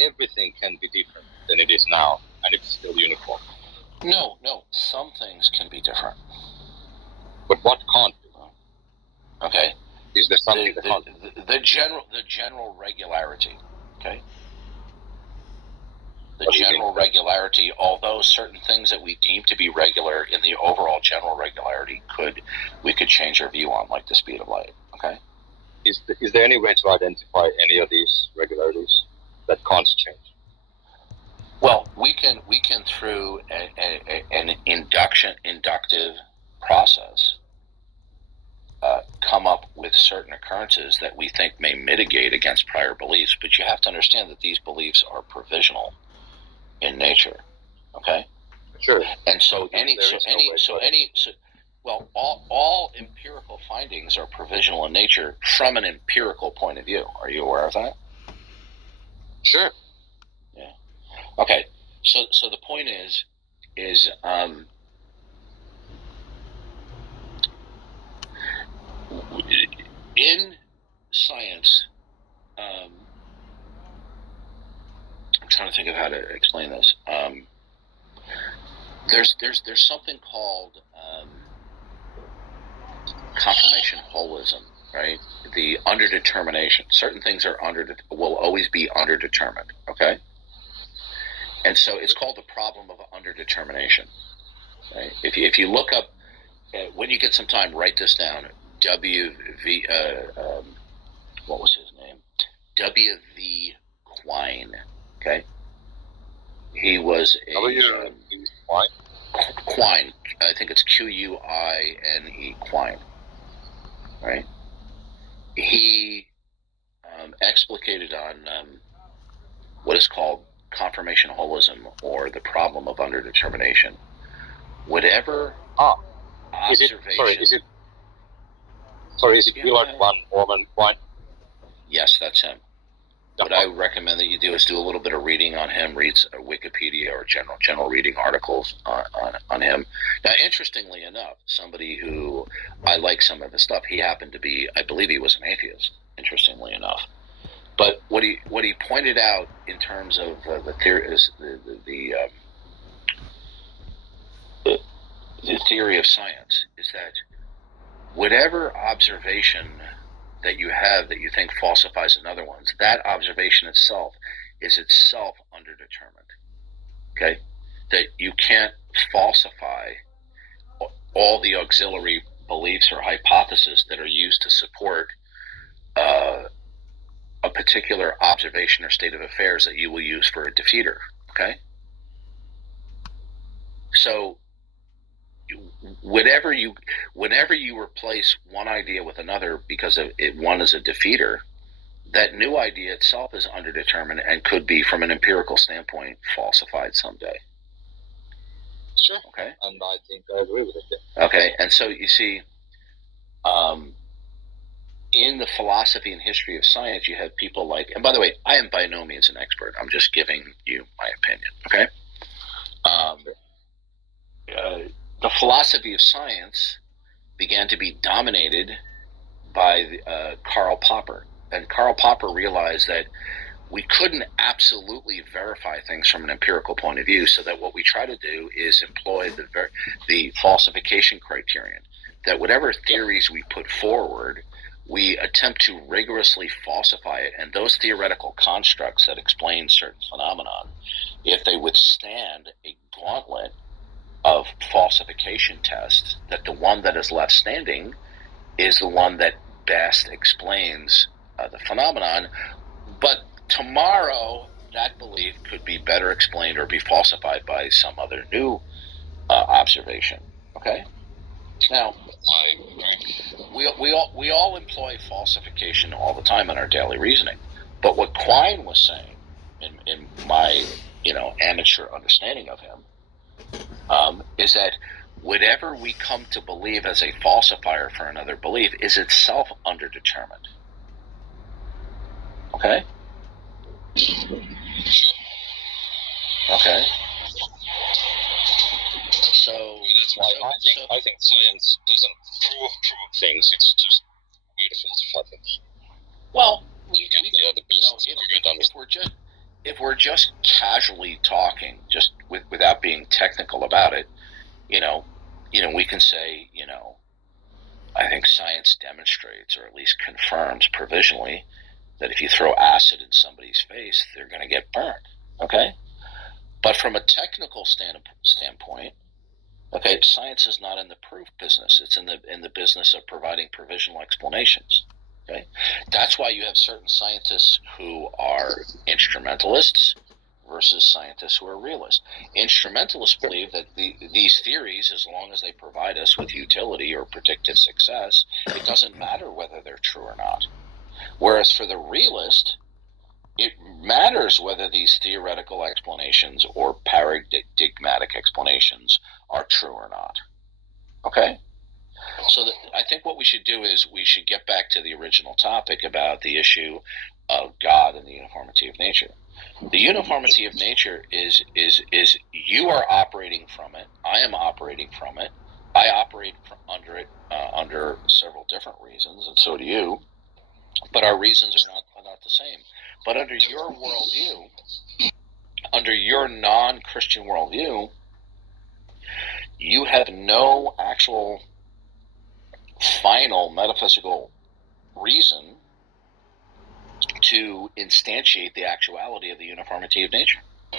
everything can be different than it is now and it's still uniform? No, some things can be different. But what can't be? Okay. Is there something that can't be? The general regularity, okay? The general regularity, although certain things that we deem to be regular in the overall general regularity we could change our view on, like the speed of light, okay? Is there any way to identify any of these regularities that can't change? Well, we can through an inductive process come up with certain occurrences that we think may mitigate against prior beliefs, but you have to understand that these beliefs are provisional in nature, okay? Sure. And all empirical findings are provisional in nature from an empirical point of view. Are you aware of that? Sure. Yeah. Okay. So the point is in science, I'm trying to think of how to explain this. There's something called confirmation holism, right? The underdetermination. Certain things are will always be underdetermined, okay? And so it's called the problem of underdetermination. Right? If you look up, when you get some time, write this down. What was his name? W.V. Quine. Okay, he was a Quine. I think it's Quine. Quine. Right. He explicated on what is called confirmation holism, or the problem of underdetermination. Whatever observation. Is it Willard Van Orman Quine? Yes, that's him. What I would recommend that you do is do a little bit of reading on him, read Wikipedia or general reading articles on him. Now, interestingly enough, somebody who I like some of his stuff, he happened to be, I believe he was an atheist, interestingly enough. But what he pointed out in terms of the theory of science is that whatever observation that you have that you think falsifies another one's, that observation itself is itself underdetermined. Okay? That you can't falsify all the auxiliary beliefs or hypotheses that are used to support a particular observation or state of affairs that you will use for a defeater. Okay? So whenever you replace one idea with another because of one is a defeater, that new idea itself is underdetermined and could be, from an empirical standpoint, falsified someday. Sure. Okay. And I think I agree with it. Yeah. Okay. And so you see, in the philosophy and history of science, you have people like, and by the way, I am by no means an expert. I'm just giving you my opinion. Okay. The philosophy of science began to be dominated by Karl Popper. And Karl Popper realized that we couldn't absolutely verify things from an empirical point of view, so that what we try to do is employ the falsification criterion, that whatever theories we put forward, we attempt to rigorously falsify it. And those theoretical constructs that explain certain phenomenon, if they withstand a gauntlet of falsification tests, that the one that is left standing is the one that best explains the phenomenon. But tomorrow, that belief could be better explained or be falsified by some other new observation. Okay. Now, we all employ falsification all the time in our daily reasoning. But what Quine was saying, in my amateur understanding of him, is that whatever we come to believe as a falsifier for another belief is itself underdetermined. Okay? Okay. So that's why I think science doesn't prove things. It's just beautiful to think. Well, if we're just casually talking, just without being technical about it, we can say, I think science demonstrates, or at least confirms provisionally, that if you throw acid in somebody's face, they're going to get burned. Okay? But from a technical standpoint, okay, science is not in the proof business. It's in the business of providing provisional explanations. Okay? That's why you have certain scientists who are instrumentalists versus scientists who are realists. Instrumentalists believe that these theories, as long as they provide us with utility or predictive success, it doesn't matter whether they're true or not. Whereas for the realist, it matters whether these theoretical explanations or paradigmatic explanations are true or not. Okay? So I think what we should do is we should get back to the original topic about the issue of God and the uniformity of nature. The uniformity of nature is you are operating from it. I am operating from it. I operate under it under several different reasons, and so do you. But our reasons are not the same. But under your worldview, under your non-Christian worldview, you have no actual final metaphysical reason to instantiate the actuality of the uniformity of nature. I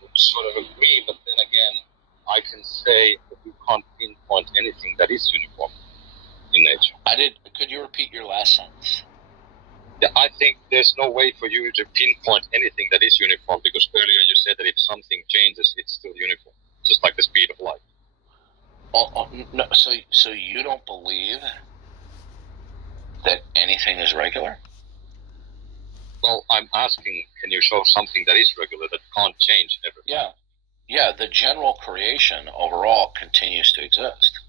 would sort of agree, but then again, I can say that you can't pinpoint anything that is uniform in nature. Could you repeat your last sentence? Yeah, I think there's no way for you to pinpoint anything that is uniform, because earlier you said that if something changes, it's still uniform, just like the speed of light. No, so you don't believe that anything is regular? Well, I'm asking, can you show something that is regular that can't change ever? Yeah, the general creation overall continues to exist.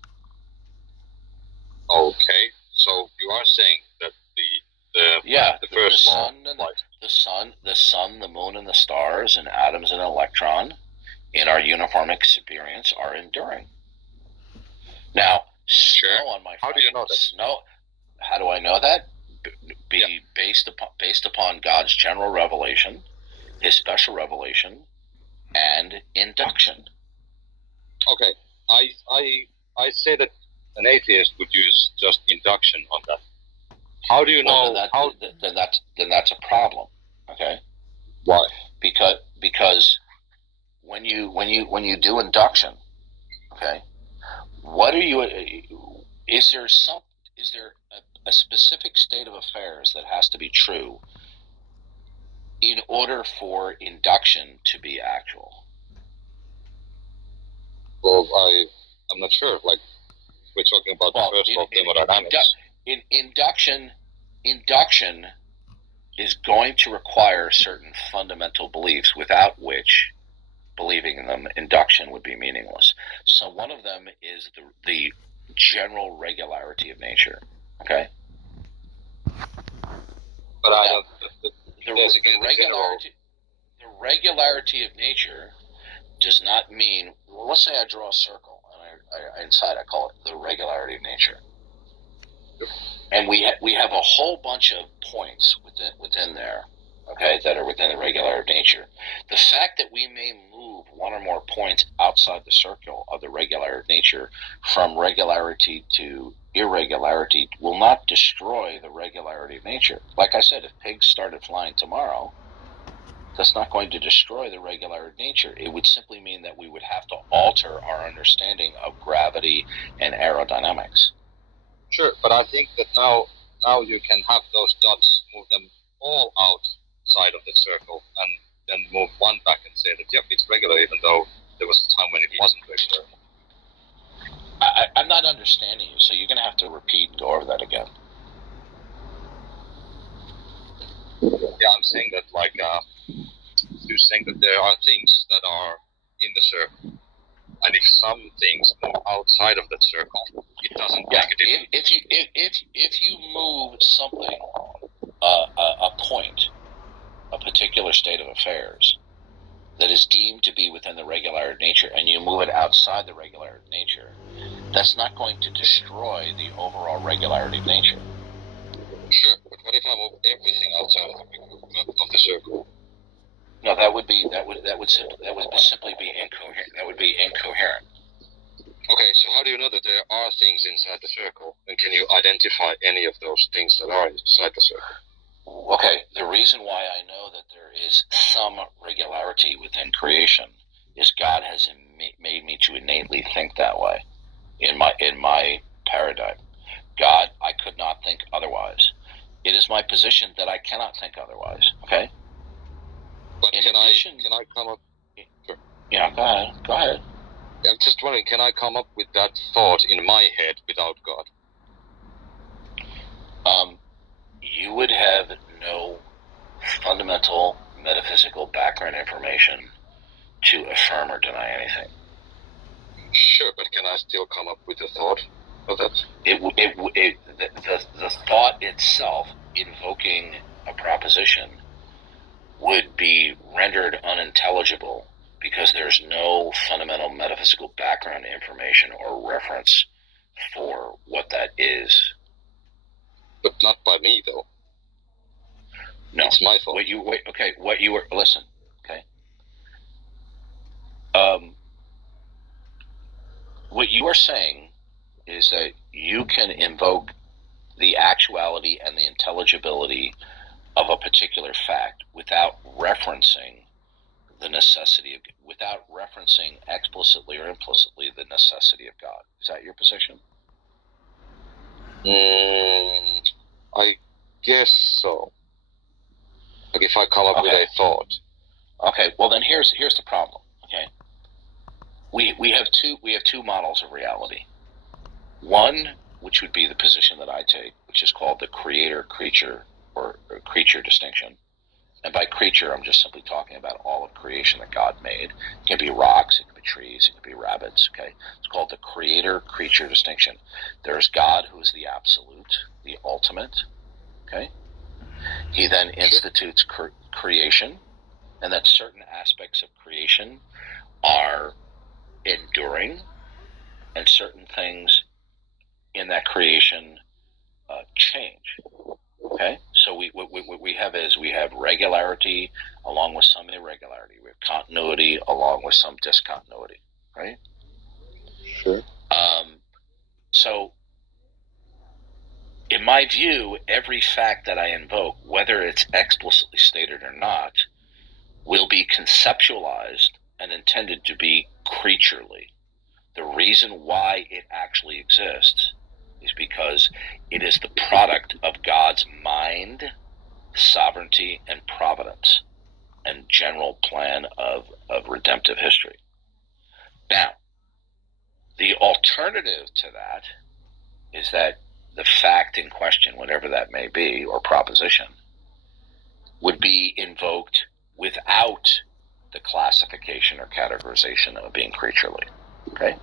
Okay, so you are saying that the first law, the sun, the moon, and the stars, and atoms and electron in our uniform experience are enduring. Now, sure. snow on my how do you know that? Snow. How do I know that? Based upon God's general revelation, His special revelation, and induction. Okay, I say that an atheist would use just induction on that. How do you know? Then that's a problem. Okay. Why? Because when you do induction, okay, what are you? Is there a specific state of affairs that has to be true in order for induction to be actual? Well, I'm not sure. Like, we're talking about the first law of thermodynamics. Induction is going to require certain fundamental beliefs, without which believing in them, induction would be meaningless. So one of them is the general regularity of nature. Okay. But I don't. The regularity of nature does not mean. Well, let's say I draw a circle, and inside I call it the regularity of nature. And we have a whole bunch of points within there, okay, that are within the regularity of nature. The fact that we may move one or more points outside the circle of the regularity of nature from regularity to irregularity will not destroy the regularity of nature. Like I said, if pigs started flying tomorrow, that's not going to destroy the regularity of nature. It would simply mean that we would have to alter our understanding of gravity and aerodynamics. Sure, but I think that now you can have those dots, move them all outside of the circle, and then move one back and say that, yep, it's regular, even though there was a time when it wasn't regular. I'm not understanding you, so you're going to have to repeat and go over that again. Yeah, I'm saying that, like, you're saying that there are things that are in the circle, and if some things move outside of that circle, it doesn't make a difference. If you move something, a point, a particular state of affairs that is deemed to be within the regularity of nature, and you move it outside the regularity of nature, that's not going to destroy the overall regularity of nature. Sure, but what if I move everything outside of the circle? No, that would simply be incoherent. That would be incoherent. Okay, so how do you know that there are things inside the circle, and can you identify any of those things that are inside the circle? Okay, the reason why I know that there is some regularity within creation is God has made me to innately think that way. In my paradigm, God, I could not think otherwise. It is my position that I cannot think otherwise. Okay. But can I come up? Sure. Yeah, go ahead. I'm just wondering, can I come up with that thought in my head without God? You would have no fundamental metaphysical background information to affirm or deny anything. Sure, but can I still come up with a thought of that? The thought itself, invoking a proposition, would be rendered unintelligible because there's no fundamental metaphysical background information or reference for what that is. But not by me, though. No, it's my fault. Listen, okay. what you are saying is that you can invoke the actuality and the intelligibility of a particular fact without referencing the necessity of, without referencing explicitly or implicitly the necessity of God. Is that your position? I guess so. Like if I come up with a thought. Okay. Well, then here's the problem. Okay. We have two models of reality. One, which would be the position that I take, which is called the creator-creature or creature distinction. And by creature, I'm just simply talking about all of creation that God made. It can be rocks, it can be trees, it can be rabbits, okay? It's called the creator-creature distinction. There's God, who is the absolute, the ultimate, okay? He then institutes creation, and that certain aspects of creation are enduring, and certain things in that creation change. Okay, so what we have is we have regularity along with some irregularity. We have continuity along with some discontinuity, right? Sure. So, in my view, every fact that I invoke, whether it's explicitly stated or not, will be conceptualized and intended to be creaturely. The reason why it actually exists is because it is the product of God's mind, sovereignty, and providence, and general plan of redemptive history. Now, the alternative to that is that the fact in question, whatever that may be, or proposition, would be invoked without the classification or categorization of being creaturely. Okay?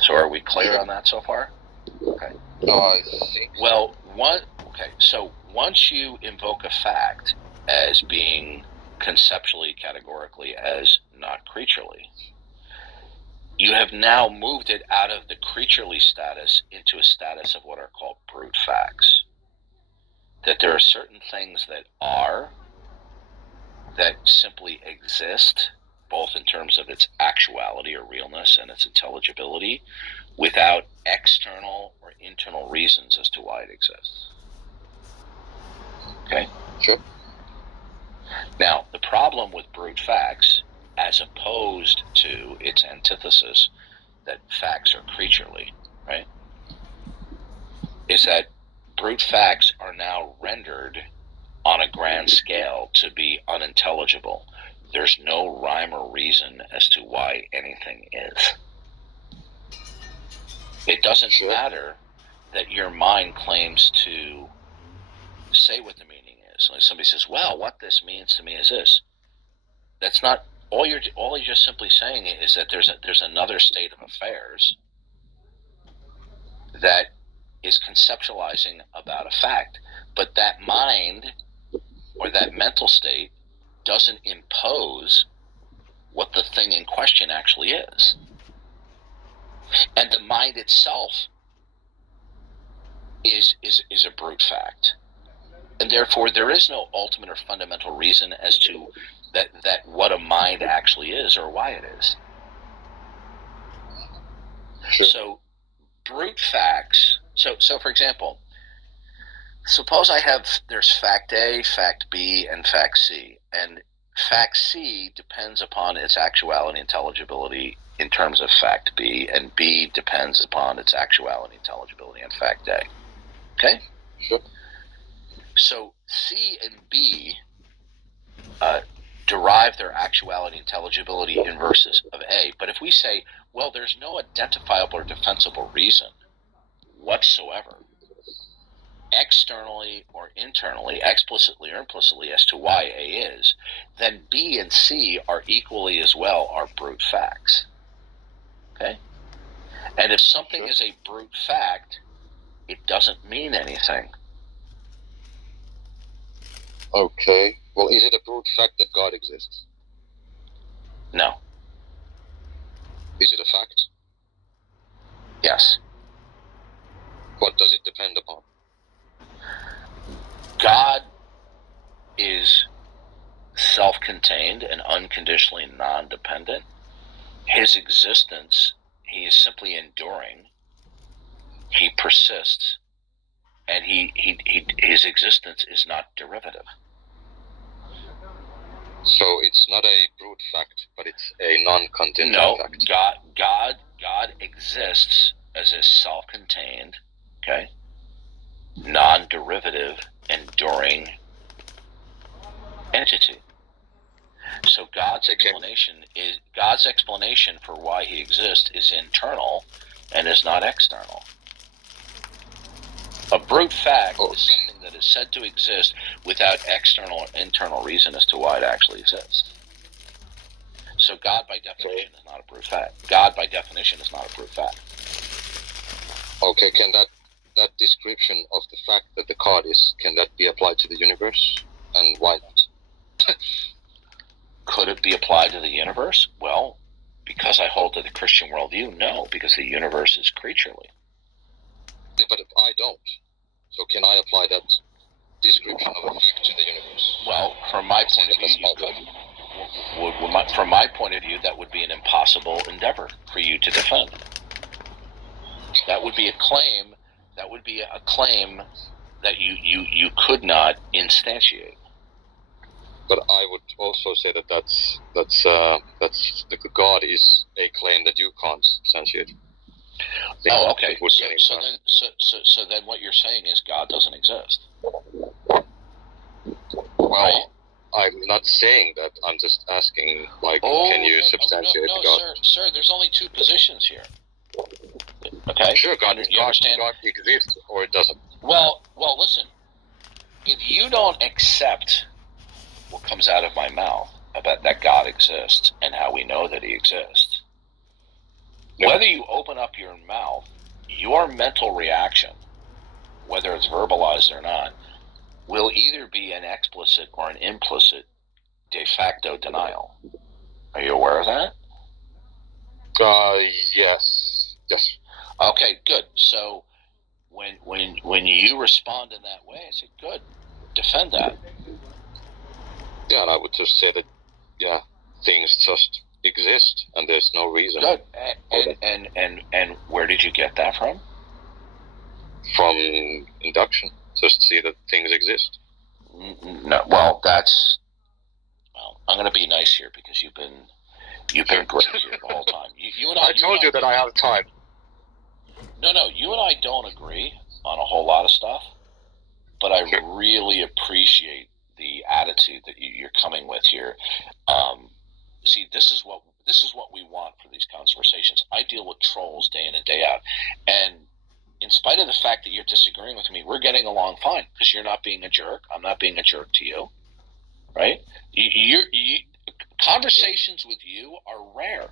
So are we clear on that so far? Okay. No, I think. Well, so once you invoke a fact as being conceptually, categorically, as not creaturely, you have now moved it out of the creaturely status into a status of what are called brute facts. That there are certain things that simply exist, both in terms of its actuality or realness and its intelligibility, without external or internal reasons as to why it exists. Okay? Sure. Now, the problem with brute facts, as opposed to its antithesis, that facts are creaturely, right, is that brute facts are now rendered on a grand scale to be unintelligible. There's no rhyme or reason as to why anything is. It doesn't matter that your mind claims to say what the meaning is. Like somebody says, well, what this means to me is this. That's not, all you're just simply saying is that there's another state of affairs that is conceptualizing about a fact. But that mind or that mental state doesn't impose what the thing in question actually is. And the mind itself is a brute fact. And therefore there is no ultimate or fundamental reason as to that what a mind actually is or why it is. Sure. So brute facts, so for example, suppose there's fact A, fact B, and fact C. And fact C depends upon its actuality and intelligibility in terms of fact B, and B depends upon its actuality and intelligibility in fact A. Okay? Sure. So C and B derive their actuality and intelligibility inverses of A. But if we say, well, there's no identifiable or defensible reason whatsoever, externally or internally, explicitly or implicitly, as to why A is, then B and C are equally as well are brute facts. Okay? And if something is a brute fact, it doesn't mean anything. Okay. Well, is it a brute fact that God exists? No. Is it a fact? Yes. What does it depend upon? God is self-contained and unconditionally non-dependent. His existence he is simply enduring. He persists, and his existence is not derivative. So it's not a brute fact, but it's a non-contingent fact. God exists as a self-contained, okay, non-derivative, enduring entity. So God's explanation for why he exists is internal and is not external. A brute fact is something that is said to exist without external or internal reason as to why it actually exists. So God, by definition, is not a brute fact. God, by definition, is not a brute fact. Okay, can that description of the fact that the God is, can that be applied to the universe? And why not? Could it be applied to the universe? Well, because I hold to the Christian worldview, no, because the universe is creaturely. Yeah, but I don't. So can I apply that description of a fact to the universe? Well, from my point of view, you could. From my point of view, that would be an impossible endeavor for you to defend. That would be a claim. That would be a claim that you could not instantiate. But I would also say that that's the God is a claim that you can't substantiate. Oh, okay. So then what you're saying is God doesn't exist. Well, right? I'm not saying that. I'm just asking, like, can you substantiate God? Sir, there's only two positions here. Okay? Sure, God understand? God exists or it doesn't. Well, listen. If you don't accept what comes out of my mouth about that God exists and how we know that he exists, whether you open up your mouth, your mental reaction, whether it's verbalized or not, will either be an explicit or an implicit de facto denial. Are you aware of that? Yes. Okay, good. So when you respond in that way, I say, good, defend that. Yeah, and I would just say that, yeah, things just exist and there's no reason. Good. And where did you get that from? From induction. Just see that things exist. No, well, I'm going to be nice here because you've been great here the whole time. You and I told you that I have time. No, you and I don't agree on a whole lot of stuff, but I really appreciate the attitude that you're coming with here. See, this is what we want for these conversations. I deal with trolls day in and day out, and in spite of the fact that you're disagreeing with me, we're getting along fine because you're not being a jerk. I'm not being a jerk to you, right? Conversations with you are rare.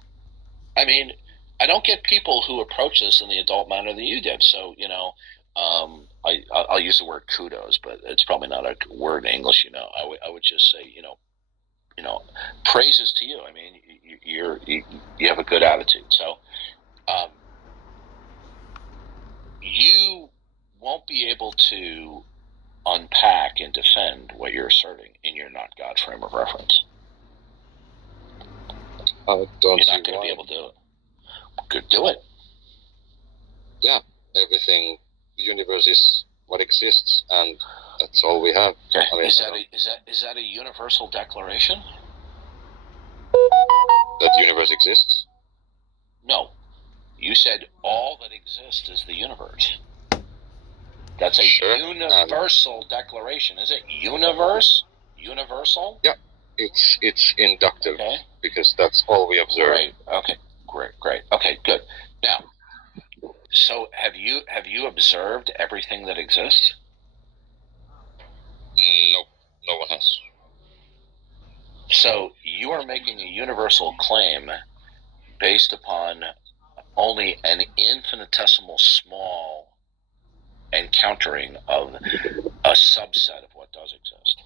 I mean, I don't get people who approach this in the adult manner that you did. So, I'll use the word kudos, but it's probably not a word in English. I would just say, praises to you. I mean, you have a good attitude. So, you won't be able to unpack and defend what you're asserting in your not God frame of reference. You're not going to be able to do it. Good, do it. Yeah, everything, the universe is what exists, and that's all we have. Okay. I mean, is that a universal declaration? That the universe exists? No. You said all that exists is the universe. That's a universal declaration. Is it universal? Yeah, it's inductive, because that's all we observe. Right. Okay. Great. Okay, good. Now, so have you observed everything that exists? No one has. So you are making a universal claim based upon only an infinitesimal small encountering of a subset of what does exist.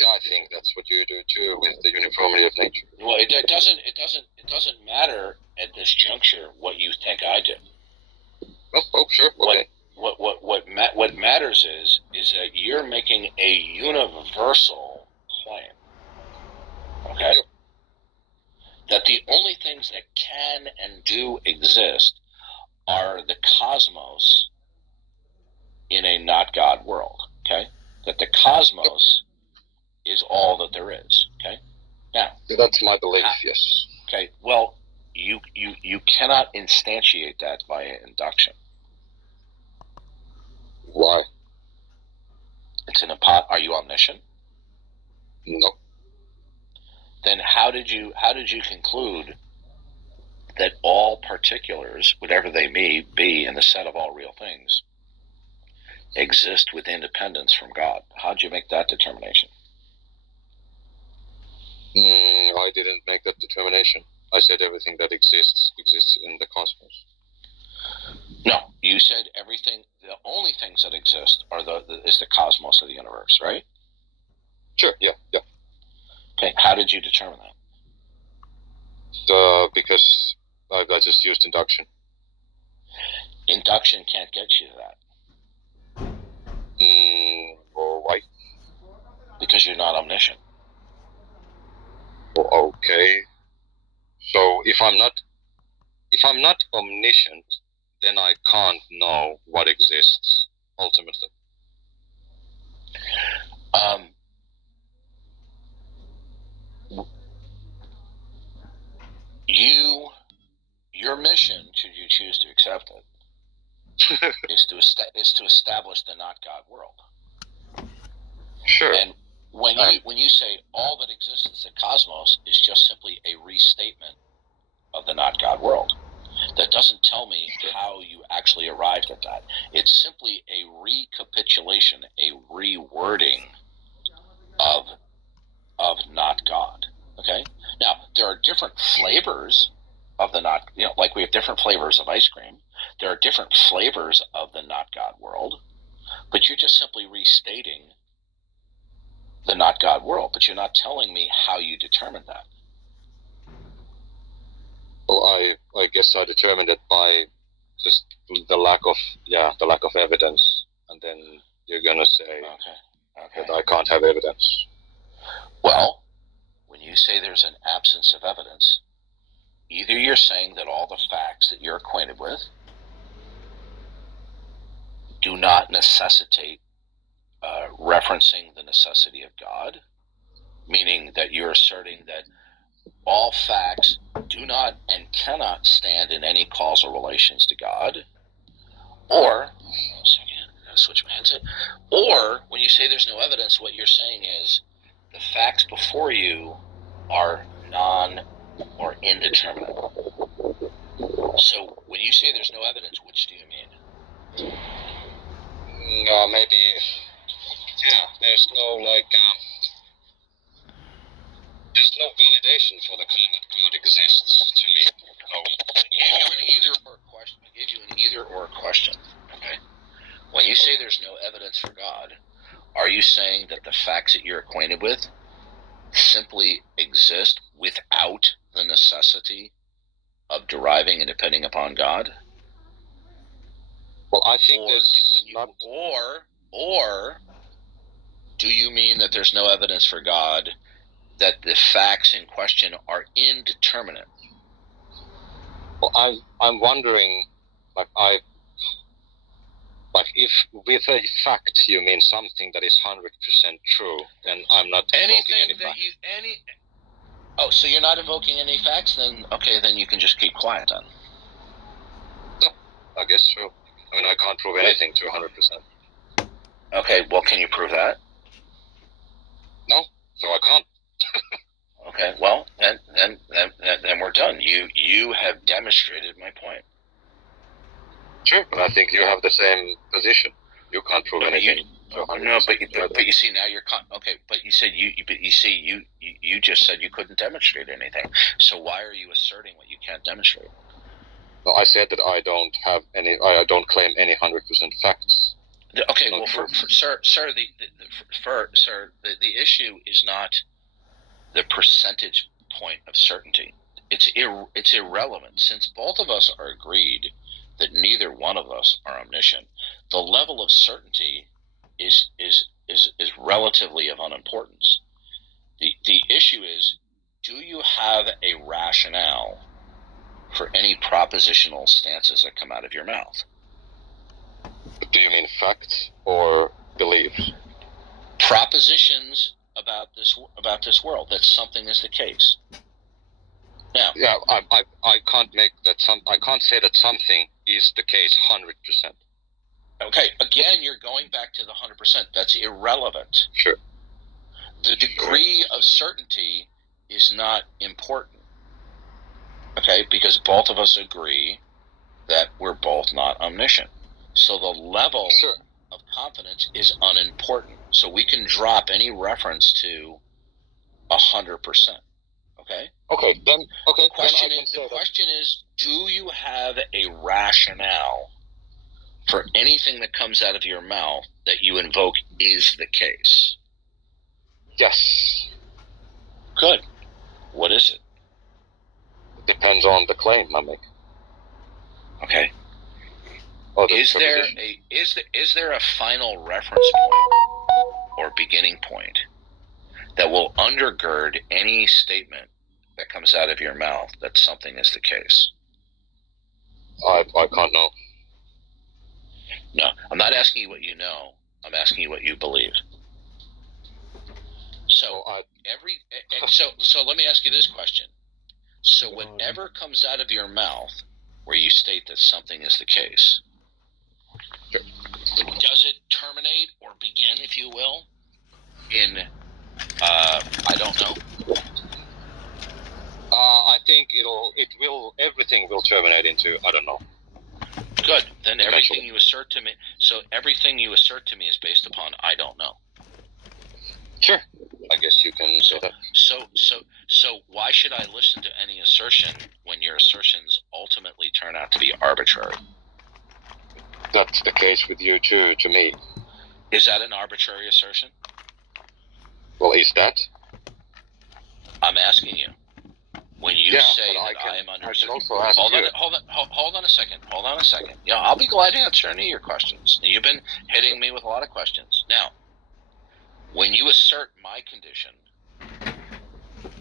Yeah, I think that's what you do too with the uniformity of nature. Well, it doesn't matter at this juncture what you think I did. Oh, sure. Okay. What matters is that you're making a universal claim. Okay. Yep. That the only things that can and do do exist are the cosmos in a not God world, okay? That the cosmos is all that there is, okay? Now, that's my belief, yes. Okay, well, you cannot instantiate that via induction. Why? It's are you omniscient? No. Then how did you conclude that all particulars, whatever they may be in the set of all real things, exist with independence from God? How did you make that determination? I didn't make that determination. I said everything that exists in the cosmos. No, you said everything. The only things that exist are is the cosmos of the universe, right? Sure. Yeah. Okay. How did you determine that? Because I just used induction. Induction can't get you to that. Why? Because you're not omniscient. Okay. So if I'm not omniscient, then I can't know what exists ultimately. Your mission, should you choose to accept it, is to establish the not God world. Sure. And when you say all that exists is the cosmos is just simply a restatement of the not God world. That doesn't tell me how you actually arrived at that. It's simply a recapitulation, a rewording of not God. Okay? Now, there are different flavors of the not, like we have different flavors of ice cream. There are different flavors of the not God world, but you're just simply restating the not God world, but you're not telling me how you determined that. Well, I guess I determined it by just the lack of evidence, and then you're gonna say that I can't have evidence. Well, when you say there's an absence of evidence, either you're saying that all the facts that you're acquainted with do not necessitate referencing the necessity of God, meaning that you're asserting that all facts do not and cannot stand in any causal relations to God, or switch my headset. Or when you say there's no evidence, what you're saying is the facts before you are non or indeterminate. So when you say there's no evidence, which do you mean? Maybe. Yeah, there's no there's no validation for the claim that God exists to me. No. I gave you an either or question. Okay. When you say there's no evidence for God, are you saying that the facts that you're acquainted with simply exist without the necessity of deriving and depending upon God? Well, I think or do you mean that there's no evidence for God, that the facts in question are indeterminate? Well, I'm wondering, if with a fact you mean something that is 100% true, then I'm not invoking any facts. So you're not invoking any facts? Then okay, then you can just keep quiet then. No, I guess so. I mean, I can't prove anything to 100%. Okay, well, can you prove that? No, so I can't. Okay, well, then we're done. You have demonstrated my point. Sure, but I think you have the same position. You can't prove anything. But you see now you're okay. But you said you just said you couldn't demonstrate anything. So why are you asserting what you can't demonstrate? No, I said that I don't have any. I don't claim any 100% facts. Okay, well, sir, the issue is not the percentage point of certainty. It's irrelevant, since both of us are agreed that neither one of us are omniscient. The level of certainty is relatively of unimportance. The issue is, do you have a rationale for any propositional stances that come out of your mouth. Do you mean facts or beliefs? Propositions about this world, that something is the case. Now, Yeah, I can't make that I can't say that something is the case 100%. okay, again, you're going back to the 100%. That's irrelevant. Sure. The degree of certainty is not important. Okay, because both of us agree that we're both not omniscient. So the level Sure. of confidence is unimportant. So we can drop any reference to 100%. Okay? Okay, then okay. The question is, do you have a rationale for anything that comes out of your mouth that you invoke is the case? Yes. Good. What is it? Depends on the claim I make. Okay. Or the Is there a final reference point or beginning point that will undergird any statement that comes out of your mouth that something is the case? I can't know. No, I'm not asking you what you know. I'm asking you what you believe. So so let me ask you this question. So whatever comes out of your mouth where you state that something is the case, does it terminate or begin, if you will, in I don't know? I think everything will terminate into I don't know. Good. Then everything you assert to me, is based upon I don't know. Sure. I guess you can say that. So why should I listen to any assertion when your assertions ultimately turn out to be arbitrary? That's the case with you too, to me. Is that an arbitrary assertion? Well, is that? I'm asking you. When you say that I am under... Hold on a second. Yeah, I'll be glad to answer any of your questions. You've been hitting me with a lot of questions. Now, when you assert my condition,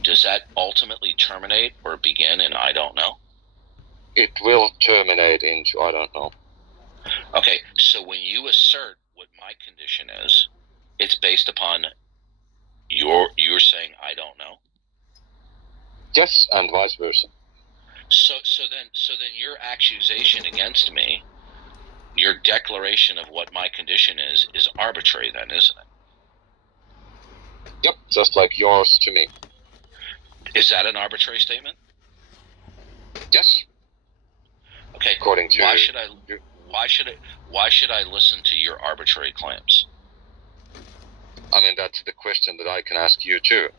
does that ultimately terminate or begin in I don't know? It will terminate into I don't know. Okay, so when you assert what my condition is, it's based upon you're saying I don't know? Yes, and vice versa. So then your accusation against me, your declaration of what my condition is arbitrary then, isn't it? Yep, just like yours to me. Is that an arbitrary statement? Yes. Okay. According to why should I listen to your arbitrary claims? I mean, that's the question that I can ask you too.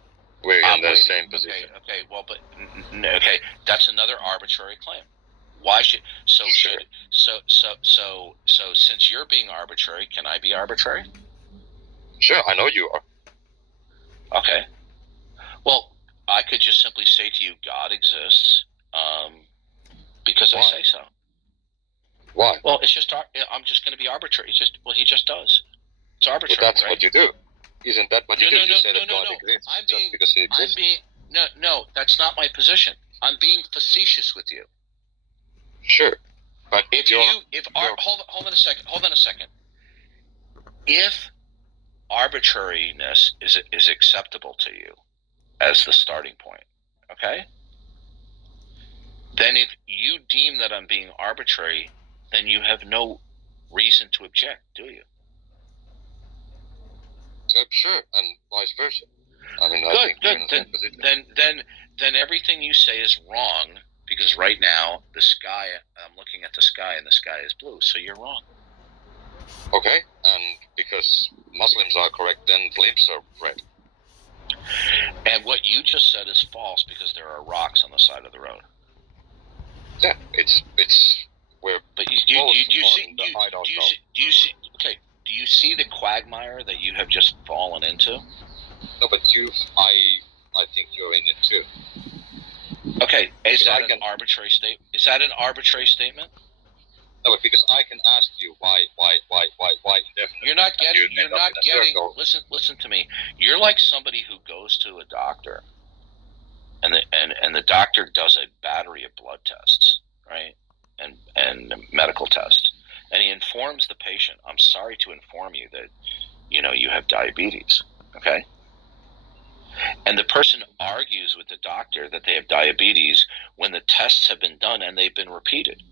We're in the same position. Okay. Well, but okay, that's another arbitrary claim. Why should so since you're being arbitrary, can I be arbitrary? Sure, I know you are. Okay. Well, I could just simply say to you, God exists, because Why? I say so. Why? Well, it's just I'm just going to be arbitrary. He just does. It's arbitrary. Well, that's right? what you do. Isn't that what you do? You say that God exists just because he exists. No, that's not my position. I'm being facetious with you. Sure, but hold on a second. If arbitrariness is acceptable to you as the starting point, okay? Then if you deem that I'm being arbitrary, then you have no reason to object, do you? Sure, and vice versa. I mean, good. Then everything you say is wrong, because right now the sky, I'm looking at the sky and the sky is blue, so you're wrong. Okay, and because Muslims are correct, then blimps are red. And what you just said is false because there are rocks on the side of the road. Yeah, it's where. But do you see the quagmire that you have just fallen into? No, but I think you're in it too. Okay, is that an arbitrary statement? Is that an arbitrary statement? No, but because I can ask you why indefinitely. You're not getting. Listen to me. You're like somebody who goes to a doctor and the doctor does a battery of blood tests, right, and medical tests, and he informs the patient, "I'm sorry to inform you that you have diabetes." Okay. And the person argues with the doctor that they have diabetes when the tests have been done and they've been repeated.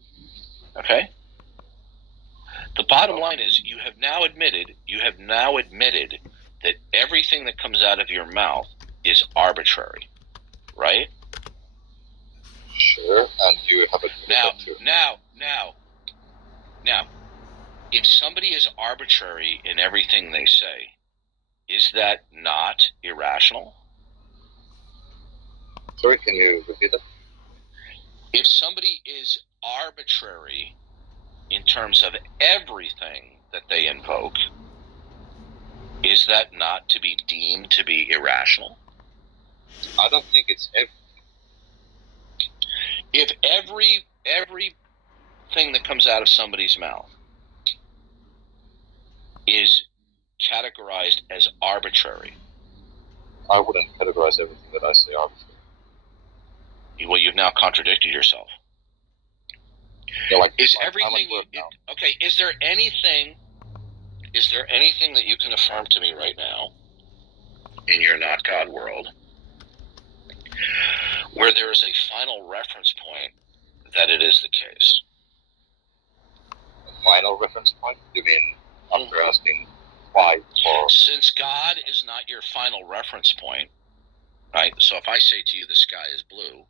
Okay? The bottom line is you have now admitted that everything that comes out of your mouth is arbitrary, right? Sure, and you have admitted that too. Now, if somebody is arbitrary in everything they say, is that not irrational? Sorry, can you repeat that? If somebody is arbitrary in terms of everything that they invoke, is that not to be deemed to be irrational? I don't think it's If everything that comes out of somebody's mouth is categorized as arbitrary, I wouldn't categorize everything that I say arbitrary. Well, you've now contradicted yourself. Yeah, like, Is I'm everything at work now. okay? Is there anything that you can affirm to me right now in your not God world where there is a final reference point that it is the case? Final reference point? You mean you're asking why? Or Since God is not your final reference point, right? So if I say to you the sky is blue,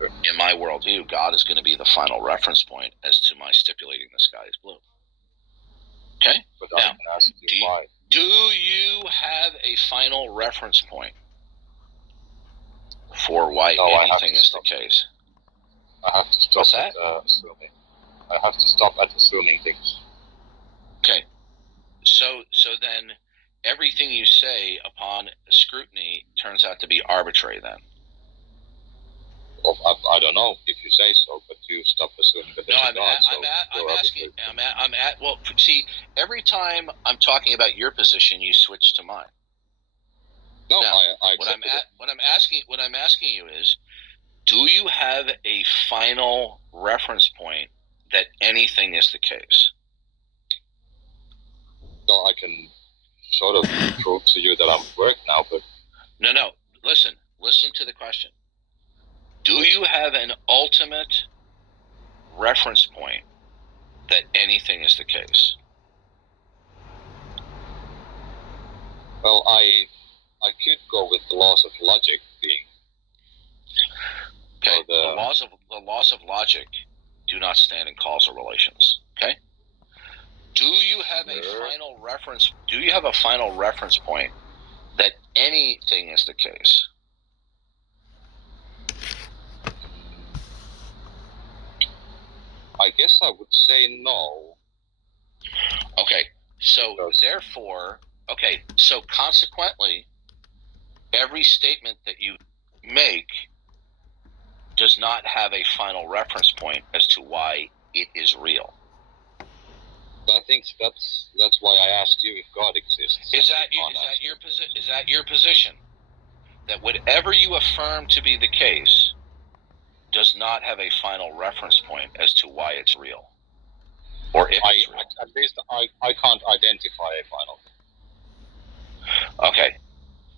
in my worldview, God is going to be the final reference point as to my stipulating the sky is blue. Okay? but Now, I can ask you why. Do you have a final reference point for why No, I have anything to is stop. the case? I have to stop What's that? at assuming. I have to stop at assuming things. Okay. So then everything you say upon scrutiny turns out to be arbitrary then. Well, I don't know if you say so, but you stop assuming that No, there's well, see, every time I'm talking about your position, you switch to mine. No, Now, I what accept it. I'm asking you is, do you have a final reference point that anything is the case? No, I can sort of prove to you that I'm at work now, but No. Listen to the question. Do you have an ultimate reference point that anything is the case? well, I could go with the laws of logic being. Okay. Or The laws of logic do not stand in causal relations. Okay. Do you have a final reference? Do you have a final reference point that anything is the case? I guess I would say no. Okay. So consequently, every statement that you make does not have a final reference point as to why it is real. But I think that's why I asked you if God exists. Is that your position? That whatever you affirm to be the case does not have a final reference point as to why it's real, or if it's real. At least I can't identify a final. Okay.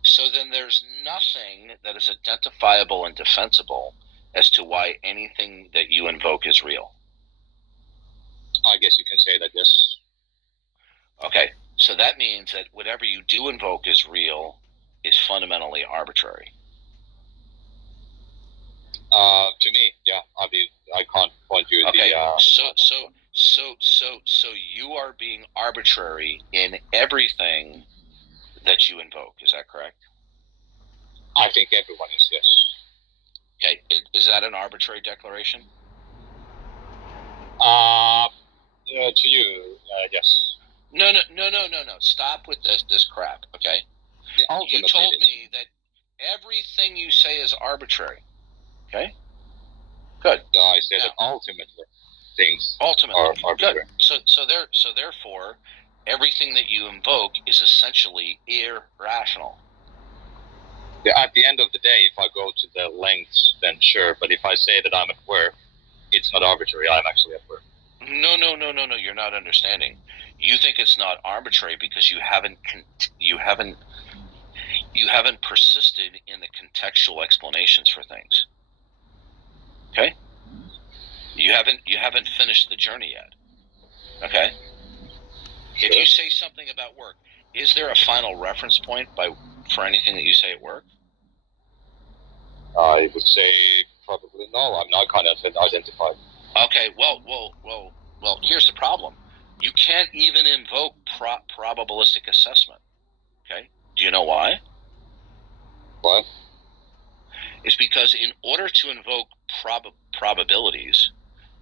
So then there's nothing that is identifiable and defensible as to why anything that you invoke is real. I guess you can say that, yes. Okay. So that means that whatever you do invoke as real is fundamentally arbitrary. To me, yeah. I mean, I can't point you Okay. the. So you are being arbitrary in everything that you invoke. Is that correct? I think everyone is, yes. Okay. Is that an arbitrary declaration? To you, yes. No. Stop with this crap. Okay. You told me that everything you say is arbitrary. Okay. Good. No, I said that ultimately things are arbitrary. Good. So therefore, everything that you invoke is essentially irrational. At the end of the day, if I go to the lengths, then sure. But if I say that I'm at work, it's not arbitrary. I'm actually at work. No. You're not understanding. You think it's not arbitrary because you haven't persisted in the contextual explanations for things. Okay? You haven't finished the journey yet. Okay? Sure. If you say something about work, is there a final reference point for anything that you say at work? I would say probably no. I'm not kind of identified. Okay, well, here's the problem. You can't even invoke probabilistic assessment. Okay? Do you know why? What? It's because in order to invoke probabilities,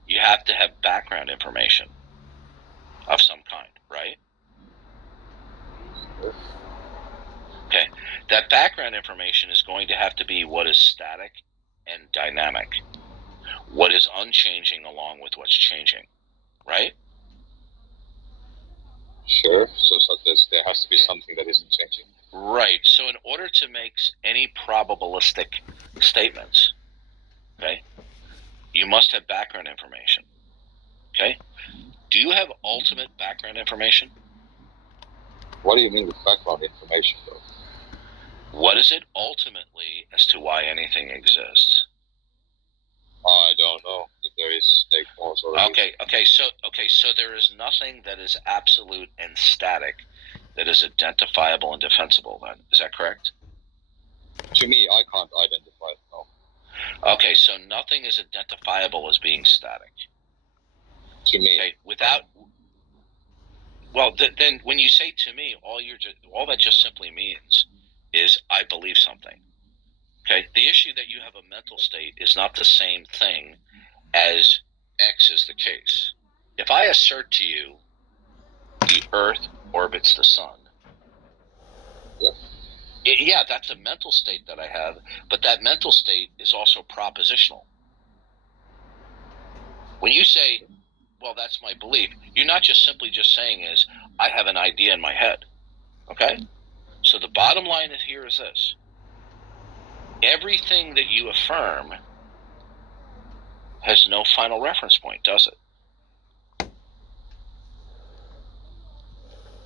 you have to have background information of some kind, right? Okay. That background information is going to have to be what is static and dynamic, what is unchanging along with what's changing, right? Sure. So there has to be something that isn't changing. Right. So in order to make any probabilistic statements, okay, you must have background information. Okay? Do you have ultimate background information? What do you mean with background information, though? What is it ultimately as to why anything exists? I don't know if there is a cause or a Okay. So there is nothing that is absolute and static that is identifiable and defensible. Then is that correct? To me, I can't identify it. No. Okay. So nothing is identifiable as being static. To me. Okay. Then when you say to me, all that just simply means is I believe something. Okay? The issue that you have a mental state is not the same thing as X is the case. If I assert to you the Earth orbits the sun, yeah, that's a mental state that I have, but that mental state is also propositional. When you say, well, that's my belief, you're not just simply just saying is, I have an idea in my head. Okay? So the bottom line here is this. Everything that you affirm has no final reference point, does it?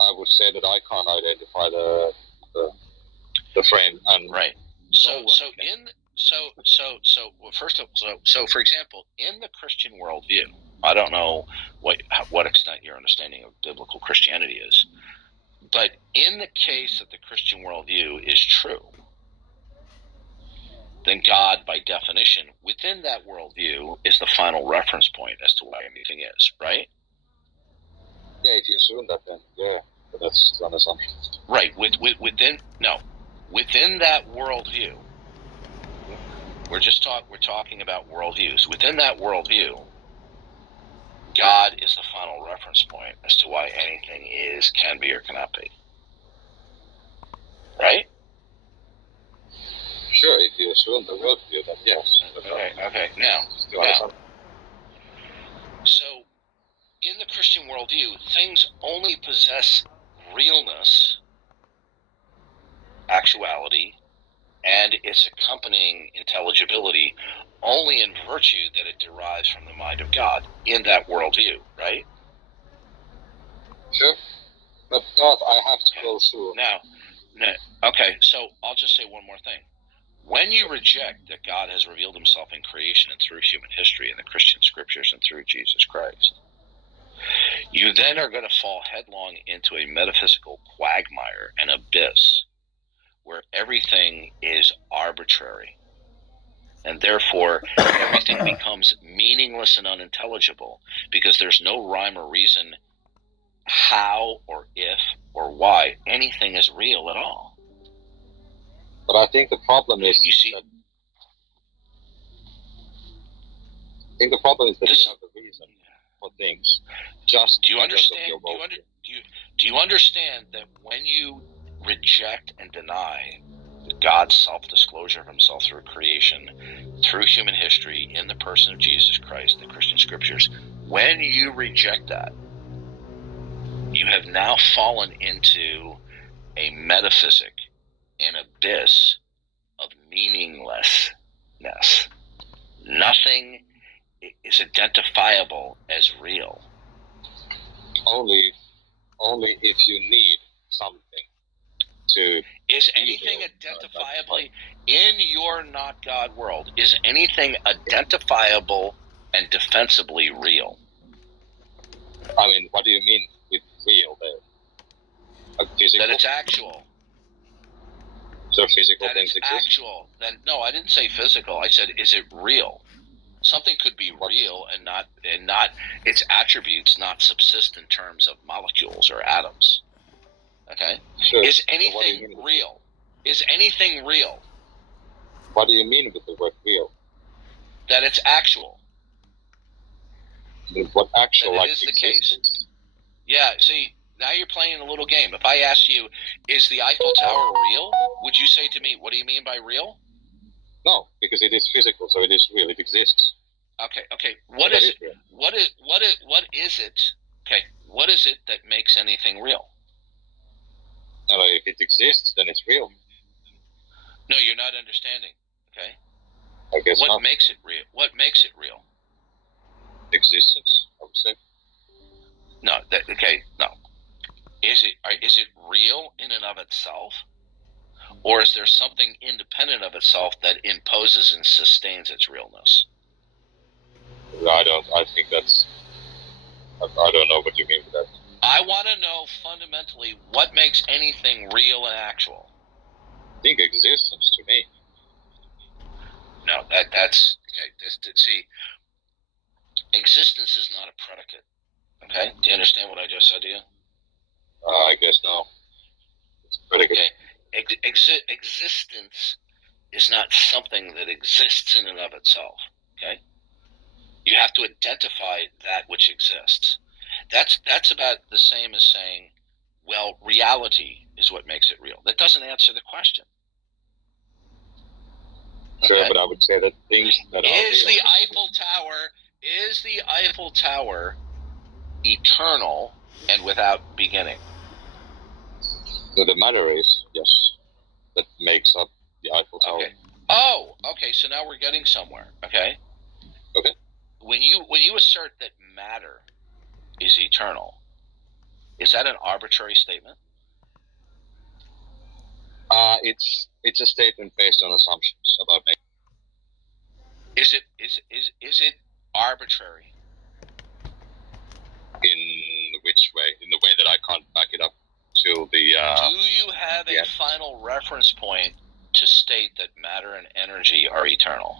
I would say that I can't identify the frame and right. So for example, in the Christian worldview, I don't know what extent your understanding of biblical Christianity is, but in the case that the Christian worldview is true, then God, by definition, within that worldview, is the final reference point as to why anything is, right? Yeah, if you assume that, then yeah, but that's an assumption. Right. Within that worldview, we're talking about worldviews. Within that worldview, God is the final reference point as to why anything is, can be, or cannot be. Right? Sure, if you assume the worldview, then yes. Okay. Now, so in the Christian worldview, things only possess realness, actuality, and its accompanying intelligibility only in virtue that it derives from the mind of God in that worldview, right? Sure. But God, I have to go through. Okay, so I'll just say one more thing. When you reject that God has revealed himself in creation and through human history in the Christian scriptures and through Jesus Christ, you then are going to fall headlong into a metaphysical quagmire, an abyss, where everything is arbitrary. And therefore, everything becomes meaningless and unintelligible because there's no rhyme or reason how or if or why anything is real at all. But I think the problem is you see. I think the problem is that you have the reason for things. Just do you understand? Do you understand that when you reject and deny God's self-disclosure of himself through creation, through human history, in the person of Jesus Christ, the Christian scriptures, when you reject that, you have now fallen into a metaphysic, an abyss meaninglessness. Nothing is identifiable as real. Only if you need something to. Is anything identifiably in your not God world? Is anything identifiable and defensibly real? I mean, what do you mean with real there? Physical? That it's actual. So physical That things it's exist? actual. No, I didn't say physical. I said, is it real? Something could be real and not its attributes not subsist in terms of molecules or atoms. Okay? Sure. Is So what do you anything mean? real? Is anything real? What do you mean with the word real? That it's actual. What actual That it like is the existence? case. Yeah, see, now you're playing a little game. If I ask you, is the Eiffel Tower real? Would you say to me, what do you mean by real? No, because it is physical, so it is real. It exists. Okay. So What that is it? real. What is it? Okay, what is it that makes anything real? No, if it exists, then it's real. No, you're not understanding. Okay. I guess What not. makes it real? What makes it real? Existence, I would say. No. No. Is it real in and of itself, or is there something independent of itself that imposes and sustains its realness? I think that's. I don't know what you mean with that. I want to know fundamentally what makes anything real and actual. I think existence to me. No, that's okay. See, existence is not a predicate. Okay, do you understand what I just said to you? I guess no. It's pretty good. Okay, existence is not something that exists in and of itself. Okay, you have to identify that which exists. That's about the same as saying, well, reality is what makes it real. That doesn't answer the question. Sure, Okay? but I would say that things that are Is real. the Eiffel Tower eternal and without beginning? So the matter is, yes, that makes up the Eiffel Tower. Okay. Oh, okay. So now we're getting somewhere. Okay. Okay. When you assert that matter is eternal, is that an arbitrary statement? It's a statement based on assumptions about nature. Is it arbitrary? In which way? In the way that I can't back it up to the. Do you have a final reference point to state that matter and energy are eternal?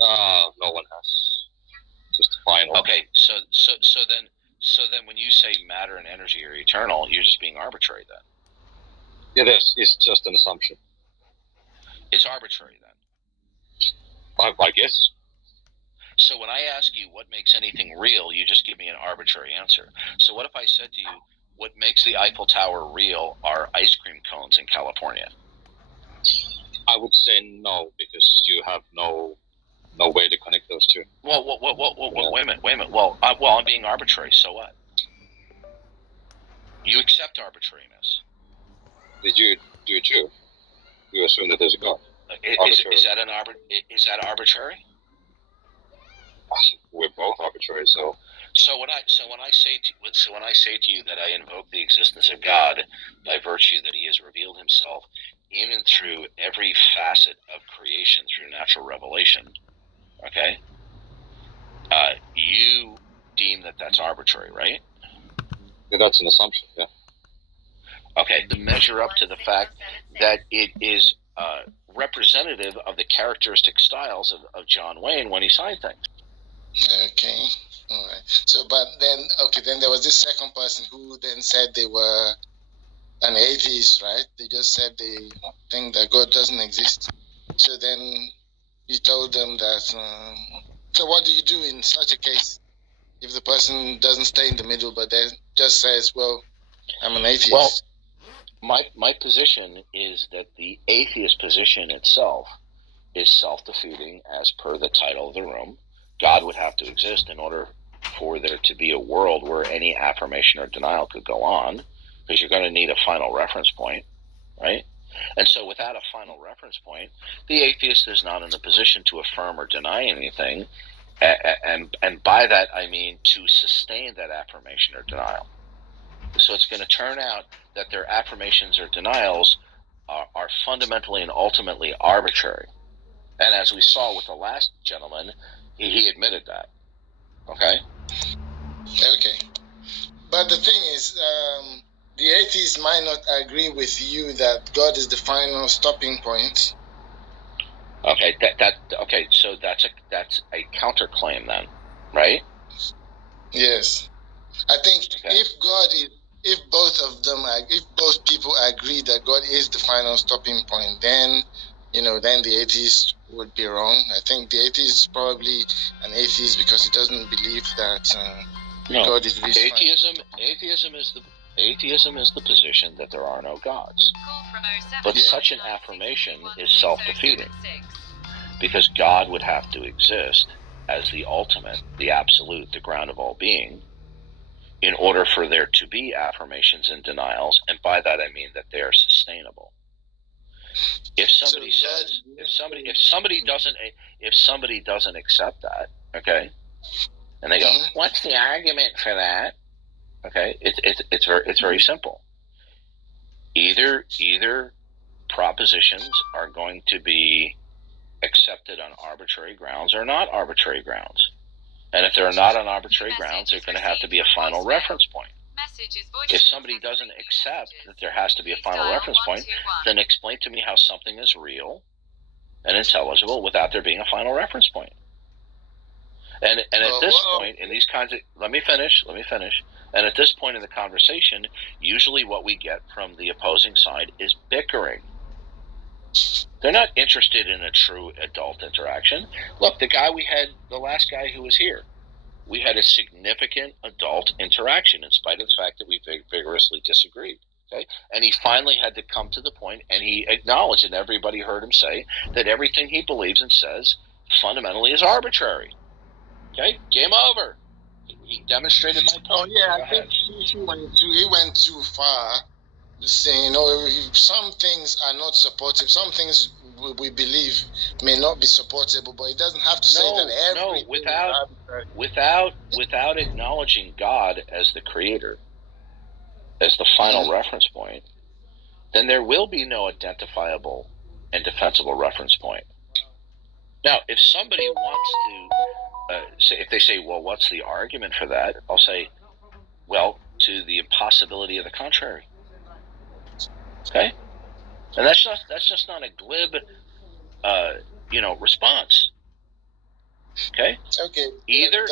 No one has. Just final. Okay, so then when you say matter and energy are eternal, you're just being arbitrary then. Yeah, this is just an assumption. It's arbitrary then. I guess. So when I ask you what makes anything real, you just give me an arbitrary answer. So what if I said to you, what makes the Eiffel Tower real are ice cream cones in California? I would say no, because you have no way to connect those two. Well, wait a minute. Well, I'm being arbitrary. So what? You accept arbitrariness. Did you do it too? You assume that there's a God. Is that arbitrary? We're both arbitrary, so. So when I say to you that I invoke the existence of God by virtue that He has revealed Himself in and through every facet of creation through natural revelation, okay? You deem that that's arbitrary, right? Yeah, that's an assumption. Yeah. Okay, to measure up to the fact that it is representative of the characteristic styles of John Wayne when he signed things. Okay, all right. So, but then there was this second person who then said they were an atheist, right? They just said they think that God doesn't exist. So then you told them that. So what do you do in such a case if the person doesn't stay in the middle, but then just says, "Well, I'm an atheist"? Well, my position is that the atheist position itself is self-defeating, as per the title of the room. God would have to exist in order for there to be a world where any affirmation or denial could go on, because you're going to need a final reference point, right? And so without a final reference point, the atheist is not in a position to affirm or deny anything, and by that I mean to sustain that affirmation or denial. So it's going to turn out that their affirmations or denials are fundamentally and ultimately arbitrary. And as we saw with the last gentleman, he admitted that. Okay? Okay. But the thing is, the atheist might not agree with you that God is the final stopping point. Okay, okay, so that's a counterclaim then, right? Yes. I think Okay. if both people agree that God is the final stopping point, then then the atheist would be wrong. I think the atheist is probably an atheist because he doesn't believe that No. God is this Atheism is the position that there are no gods. But such an affirmation is self-defeating, because God would have to exist as the ultimate, the absolute, the ground of all being, in order for there to be affirmations and denials, and by that I mean that they are sustainable. If somebody says, if somebody doesn't accept that, okay, and they go, what's the argument for that? Okay, it's very simple. Either propositions are going to be accepted on arbitrary grounds or not arbitrary grounds. And if they're not on arbitrary grounds, there's going to have to be a final reference point. If somebody doesn't accept that there has to be a final reference point, then explain to me how something is real and intelligible without there being a final reference point. And at this point, in these kinds of, let me finish. And at this point in the conversation, usually what we get from the opposing side is bickering. They're not interested in a true adult interaction. Look, the last guy who was here, we had a significant adult interaction in spite of the fact that we vigorously disagreed. Okay? And he finally had to come to the point, and he acknowledged, and everybody heard him say, that everything he believes and says fundamentally is arbitrary. Okay? Game over. He demonstrated my point. Oh yeah, I think he went too far. Saying, some things are not supportive. Some things we believe may not be supportable, but it doesn't have to say that everything without acknowledging God as the creator, as the final reference point, then there will be no identifiable and defensible reference point. Now, if somebody wants to if they say, well, what's the argument for that? I'll say, well, to the impossibility of the contrary. Okay, and that's just not a glib, response. Okay. Okay. Either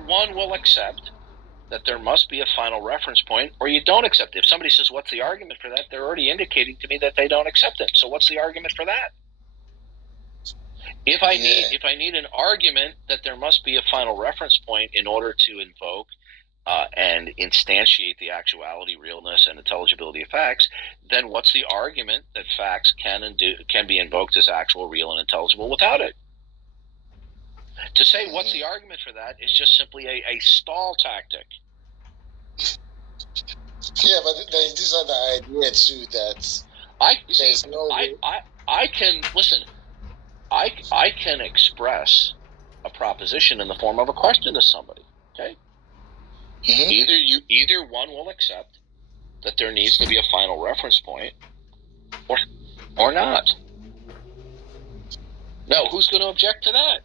one will accept that there must be a final reference point, or you don't accept it. If somebody says, "What's the argument for that?" they're already indicating to me that they don't accept it. So, what's the argument for that? If I need an argument that there must be a final reference point in order to invoke and instantiate the actuality, realness, and intelligibility of facts, then what's the argument that facts can be invoked as actual, real, and intelligible without it? To say what's the argument for that is just simply a stall tactic. Yeah, but there's this other idea too that I can express a proposition in the form of a question to somebody. Okay. Either one will accept that there needs to be a final reference point, or not. No, who's going to object to that?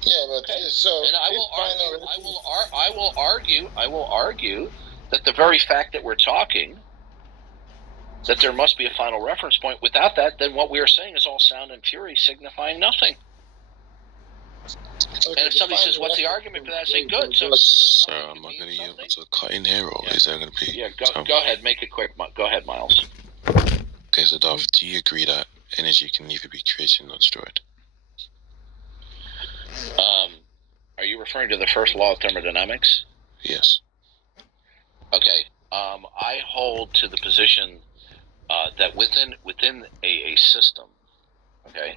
Yeah, but okay. So and I will argue that the very fact that we're talking, that there must be a final reference point. Without that, then what we are saying is all sound and fury, signifying nothing. Okay, and if somebody says, "What's the argument for that?" I say, "Good." So am I going to be able to cut in here, or is there going to be? Yeah, go ahead. Make it quick. Go ahead, Miles. Okay, so Dov, do you agree that energy can neither be created nor destroyed? Are you referring to the first law of thermodynamics? Yes. Okay. I hold to the position that within a system, okay,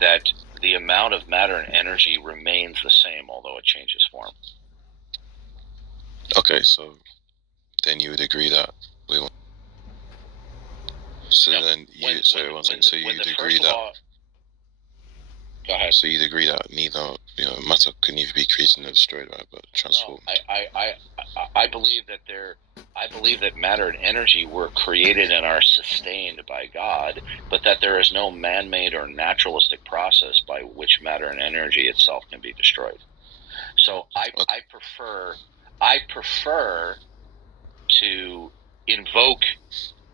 that the amount of matter and energy remains the same, although it changes form. Okay, so then you would agree that So No, then you, when- sorry, when- one second. when- So when you'd the agree first that. law- Go ahead. So you'd agree that neither, matter can neither be created nor destroyed, right? But transformed. No, I believe that matter and energy were created and are sustained by God, but that there is no man-made or naturalistic process by which matter and energy itself can be destroyed. So I prefer to invoke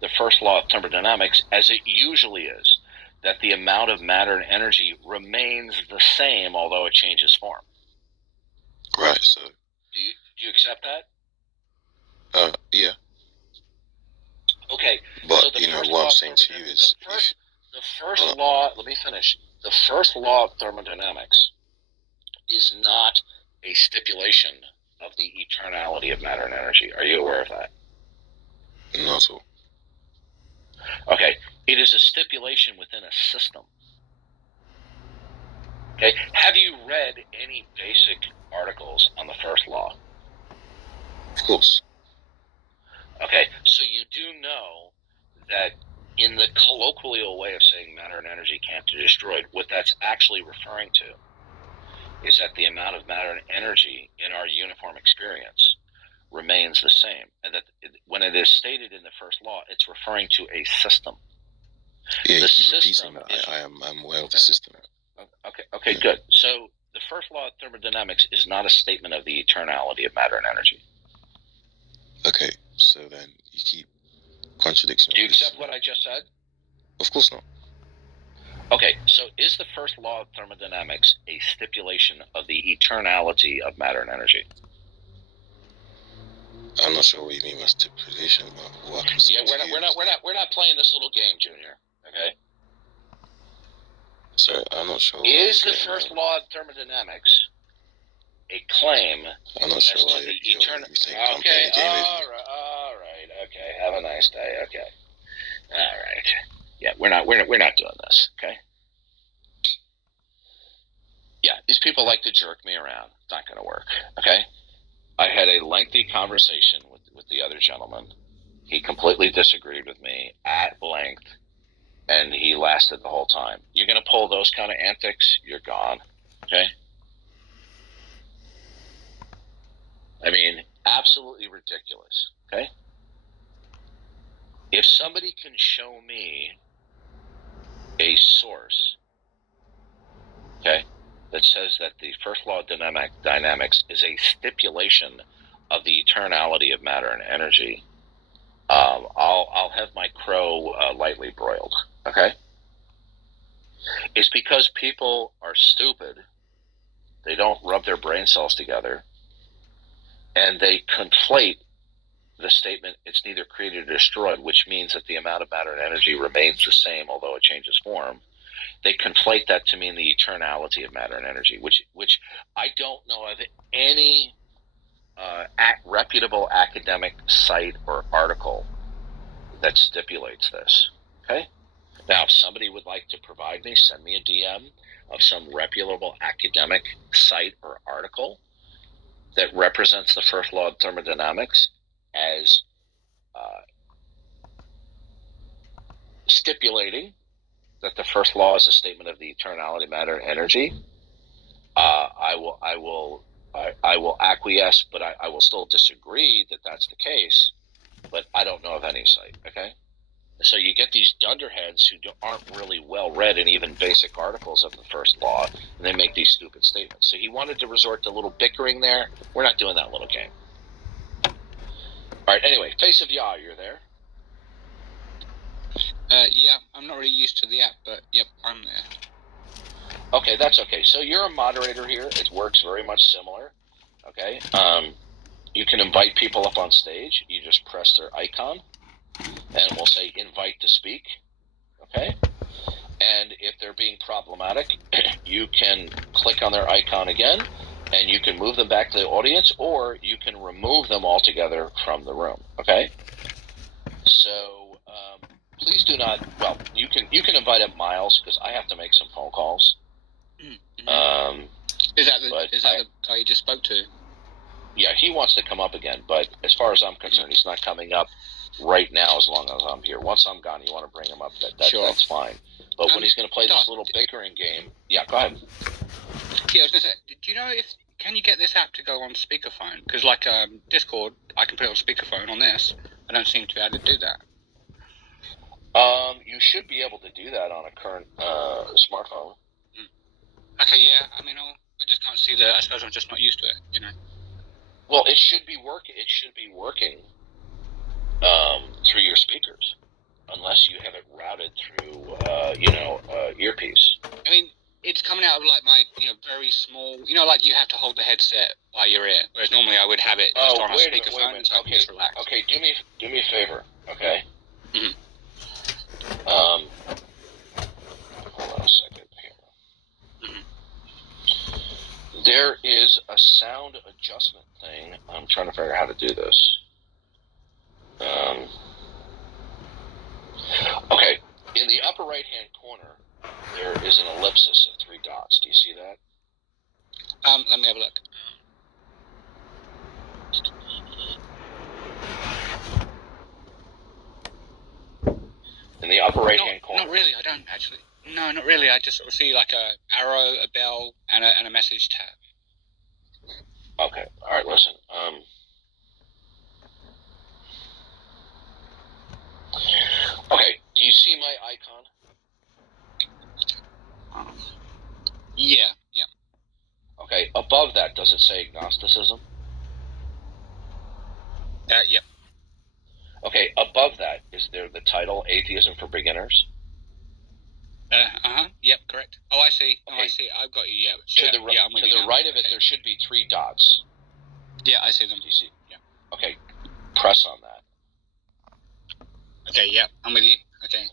the first law of thermodynamics as it usually is, that the amount of matter and energy remains the same although it changes form. Right. So. Do you accept that? Yeah. Okay. But so what I'm saying to you is, the first law. Let me finish. The first law of thermodynamics is not a stipulation of the eternality of matter and energy. Are you aware of that? Not at all. Okay. It is a stipulation within a system. Okay. Have you read any basic articles on the first law? Of course. Okay. So you do know that in the colloquial way of saying matter and energy can't be destroyed, what that's actually referring to is that the amount of matter and energy in our uniform experience remains the same, and that when it is stated in the first law, it's referring to a system. Yeah, the you keep system repeating that. I'm aware of the Okay. system. Okay, good. So the first law of thermodynamics is not a statement of the eternality of matter and energy. Okay, so then you keep contradicting. Do you accept what I just said? Of course not. Okay, so is the first law of thermodynamics a stipulation of the eternality of matter and energy? I'm not sure what you mean by stipulation, but what I can say Yeah, we're not playing this little game, Junior. Okay. Sorry, I'm not sure. Is the first law of thermodynamics a claim I'm not as sure to why the you eternal? think I'm playing a game with you. All right. Okay. Have a nice day. Okay. All right. Yeah, we're not doing this. Okay. Yeah, these people like to jerk me around. It's not going to work. Okay. I had a lengthy conversation with the other gentleman. He completely disagreed with me at length, and he lasted the whole time. You're going to pull those kind of antics, you're gone. Okay. I mean, absolutely ridiculous. Okay. If somebody can show me a source, okay, that says that the first law of dynamics is a stipulation of the eternality of matter and energy, I'll have my crow lightly broiled. Okay. It's because people are stupid. They don't rub their brain cells together, and they conflate the statement, it's neither created or destroyed, which means that the amount of matter and energy remains the same although it changes form. They conflate that to mean the eternality of matter and energy, which I don't know of any reputable academic site or article that stipulates this. Okay? Now, if somebody would like to provide me, send me a DM of some reputable academic site or article that represents the first law of thermodynamics as stipulating that the first law is a statement of the eternality of matter and energy, I will acquiesce, but I will still disagree that that's the case. But I don't know of any site. Okay, so you get these dunderheads who aren't really well read in even basic articles of the first law, and they make these stupid statements. So he wanted to resort to a little bickering there. We're not doing that little game. All right. Anyway, Face of Yah, you're there. Yeah, I'm not really used to the app, but yep, I'm there. Okay, that's okay. So you're a moderator here. It works very much similar. Okay. You can invite people up on stage. You just press their icon, and we'll say invite to speak. Okay. And if they're being problematic, you can click on their icon again, and you can move them back to the audience, or you can remove them altogether from the room. Okay. So please do not. Well, you can invite up Miles because I have to make some phone calls. Mm-hmm. Is that the guy you just spoke to? Yeah, he wants to come up again, but as far as I'm concerned, he's not coming up right now as long as I'm here. Once I'm gone, you want to bring him up, Sure. that's fine. But when he's going to play this little bickering game... Yeah, go ahead. Yeah, I was going to say, do you know can you get this app to go on speakerphone? Because like Discord, I can put it on speakerphone on this. I don't seem to be able to do that. You should be able to do that on a current smartphone. Okay, yeah. I mean, I just can't see I suppose I'm just not used to it, you know. Well, it should be working. It should be working through your speakers, unless you have it routed through, earpiece. I mean, it's coming out of like my, very small. Like you have to hold the headset by your ear, whereas normally I would have it just on a speakerphone, so I can just relax. Okay, do me a favor, okay? Mm-hmm. Hold on a second here. Mm-hmm. There is a sound adjustment thing. I'm trying to figure out how to do this. Okay, in the upper right-hand corner, there is an ellipsis of 3 dots. Do you see that? Let me have a look. In the upper right-hand corner. Not really. I don't actually. No, not really. I just sort of see like a arrow, a bell, and a message tab. Okay. All right. Listen. Okay. Do you see my icon? Yeah. Okay. Above that, does it say agnosticism? Yep. Okay. Above that, is there the title Atheism for Beginners? Yep. Correct. Oh, I see. Okay. Oh, I see. I've got you. Yeah. To the right of it, there should be 3 dots. Yeah, I see them. Do you see? Yeah. Okay. Press on that. Okay. Yep. I'm with you. Okay.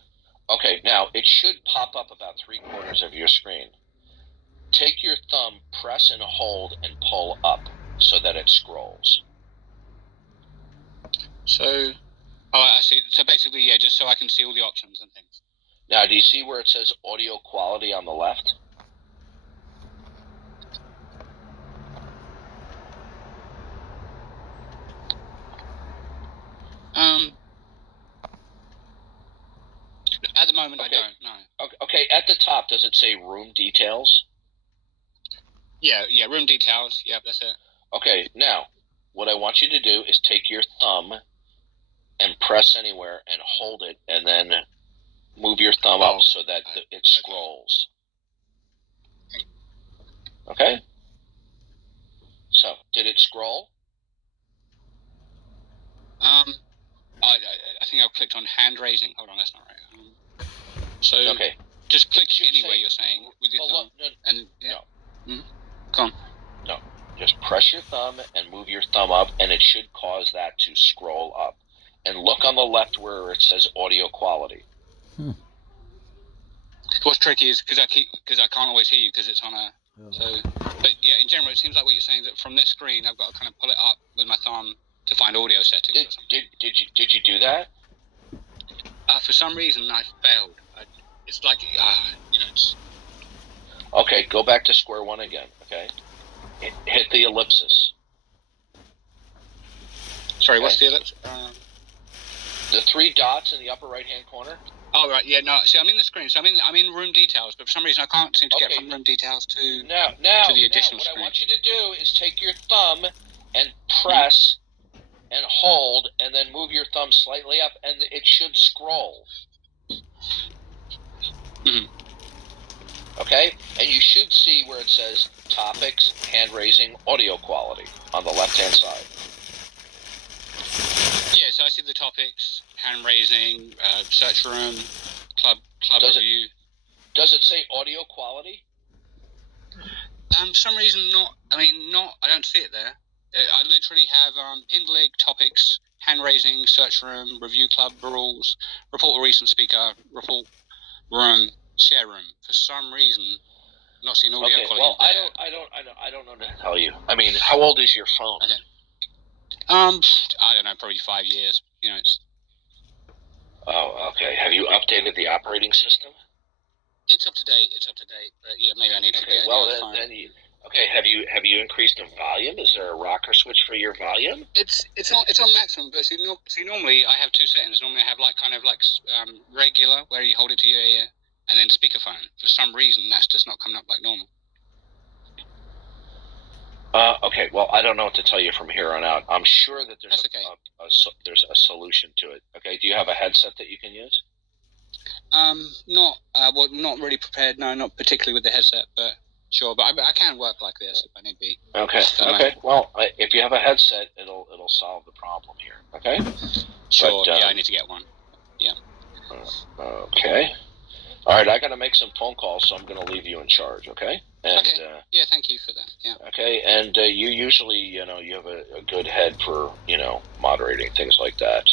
Okay. Now it should pop up about 3/4 of your screen. Take your thumb, press and hold, and pull up so that it scrolls. So, I see. So basically, yeah, just so I can see all the options and things. Now, do you see where it says audio quality on the left? At the moment, Okay. I don't know. Okay, at the top, does it say room details? Yeah, room details. Yeah, that's it. Okay, now, what I want you to do is take your thumb and press anywhere and hold it, and then move your thumb up so that it scrolls. Okay? So, did it scroll? I think I've clicked on hand raising. Hold on, that's not right. Okay. Just click anywhere you're saying with your thumb. No. Go on. No. Just press your thumb and move your thumb up, and it should cause that to scroll up. And look on the left where it says audio quality. What's tricky is because I can't always hear you because it's on a. But yeah, in general, it seems like what you're saying is that from this screen, I've got to kind of pull it up with my thumb to find audio settings. Or something. Did you do that? For some reason, I failed. It's like It's... Okay, go back to square one again. Okay, hit the ellipsis. Sorry, what's the ellipsis? The 3 dots in the upper right-hand corner. Oh right, yeah, no. See, I'm in the screen, so I'm in room details, but for some reason I can't seem to get from room details to the additional what screen. I want you to do is take your thumb and press and hold, and then move your thumb slightly up, and it should scroll. Okay, and you should see where it says topics, hand raising, audio quality on the left-hand side. Yeah, so I see the topics, hand raising, search room, club review. Does it say audio quality? For some reason, not. I don't see it there. I literally have pinned link, topics, hand raising, search room, review club rules, report a recent speaker, report room, share room. For some reason, not seeing audio quality. Well, there. I don't know what to tell you. I mean, how old is your phone? Okay. I don't know, probably 5 years. It's... Oh, okay. Have you updated the operating system? It's up to date. But yeah, maybe I need to get a new phone. Okay, have you increased the volume? Is there a rocker switch for your volume? It's on maximum, but see, normally I have two settings. Normally I have regular, where you hold it to your ear, and then speakerphone. For some reason, that's just not coming up like normal. Okay, well, I don't know what to tell you from here on out. I'm sure that there's there's a solution to it. Okay, do you have a headset that you can use? Not really prepared. No, not particularly with the headset, but sure. But I can work like this if I need be. Okay. Okay. Well, if you have a headset, it'll solve the problem here. Okay. Sure. But, I need to get one. Yeah. Okay. All right. I got to make some phone calls, so I'm going to leave you in charge. Okay. And, okay. Yeah. Thank you for that. Yeah. Okay. And you usually, you have a good head for, moderating things like that.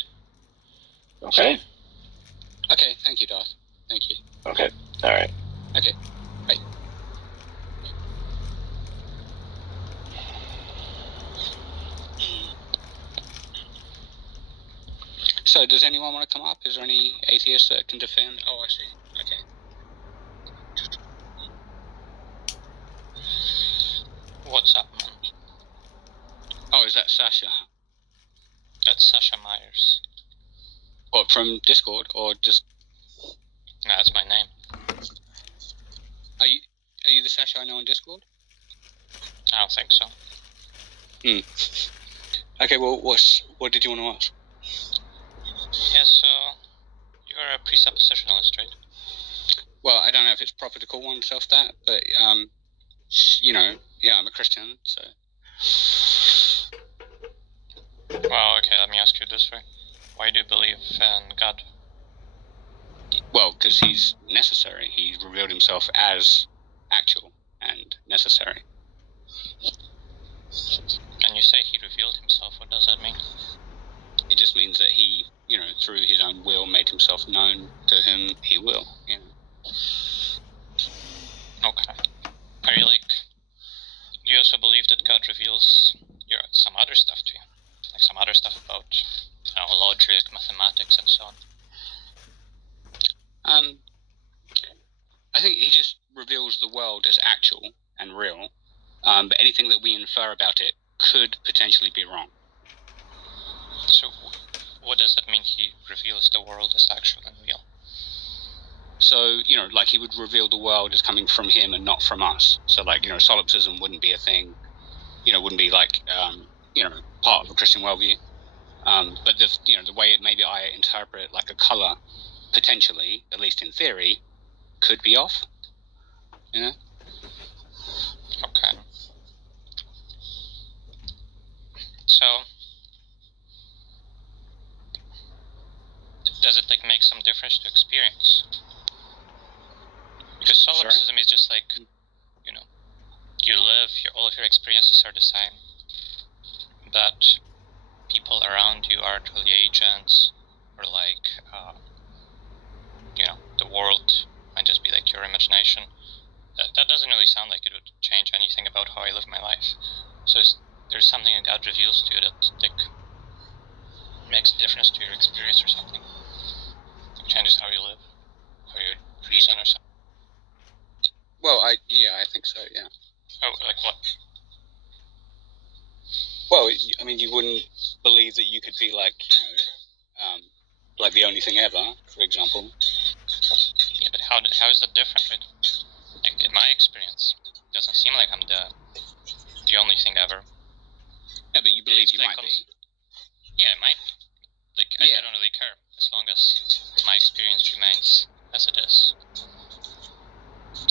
Okay. Okay. Thank you, Darth. Thank you. Okay. All right. Okay. Bye. So, does anyone want to come up? Is there any atheists that can defend? Oh, I see. Okay. What's up, man? Oh, is that Sasha? That's Sasha Myers. What, from Discord, or just... No, that's my name. Are you the Sasha I know on Discord? I don't think so. Okay, well, what did you want to ask? Yeah, so you're a presuppositionalist, right? Well, I don't know if it's proper to call oneself that, but yeah, I'm a Christian, so. Well, okay, let me ask you this way: why do you believe in God? Well, because he's necessary. He revealed himself as actual and necessary. And you say he revealed himself. What does that mean? It just means that he, through his own will, made himself known to whom he will. Okay. Are you do you also believe that God reveals some other stuff to you? Like some other stuff about, logic, mathematics, and so on? I think he just reveals the world as actual and real, but anything that we infer about it could potentially be wrong. So, what does that mean, he reveals the world as actual and real? So, he would reveal the world as coming from him and not from us. So, solipsism wouldn't be a thing, wouldn't be part of a Christian worldview. But the way maybe I interpret a color, potentially, at least in theory, could be off. Okay. So, does it make some difference to experience? Because solipsism is just you live, all of your experiences are the same, but people around you are truly agents, or the world might just be your imagination. That doesn't really sound like it would change anything about how I live my life. So there's something that God reveals to you that makes a difference to your experience or something. It changes how you live, how you reason or something. Well, I think so, yeah. Oh, like what? Well, you wouldn't believe that you could be the only thing ever, for example. Yeah, but how is that different, right? In my experience, it doesn't seem like I'm the only thing ever. Yeah, but you believe you might be. Yeah, it might be. I don't really care, as long as my experience remains as it is.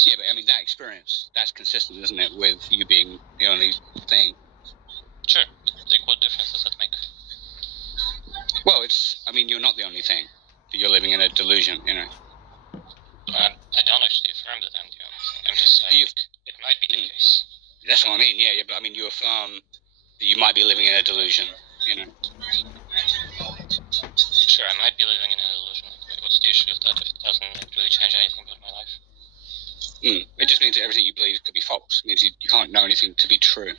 Yeah, but that experience, that's consistent, isn't it, with you being the only thing? Sure, but what difference does that make? Well, you're not the only thing. You're living in a delusion, I don't actually affirm that I'm the only thing. I'm just saying it might be the case. That's what I mean, yeah, but you affirm that you might be living in a delusion, Sure, I might be living in a delusion. What's the issue with that if it doesn't really change anything about my life? It just means that everything you believe could be false. It means you can't know anything to be true.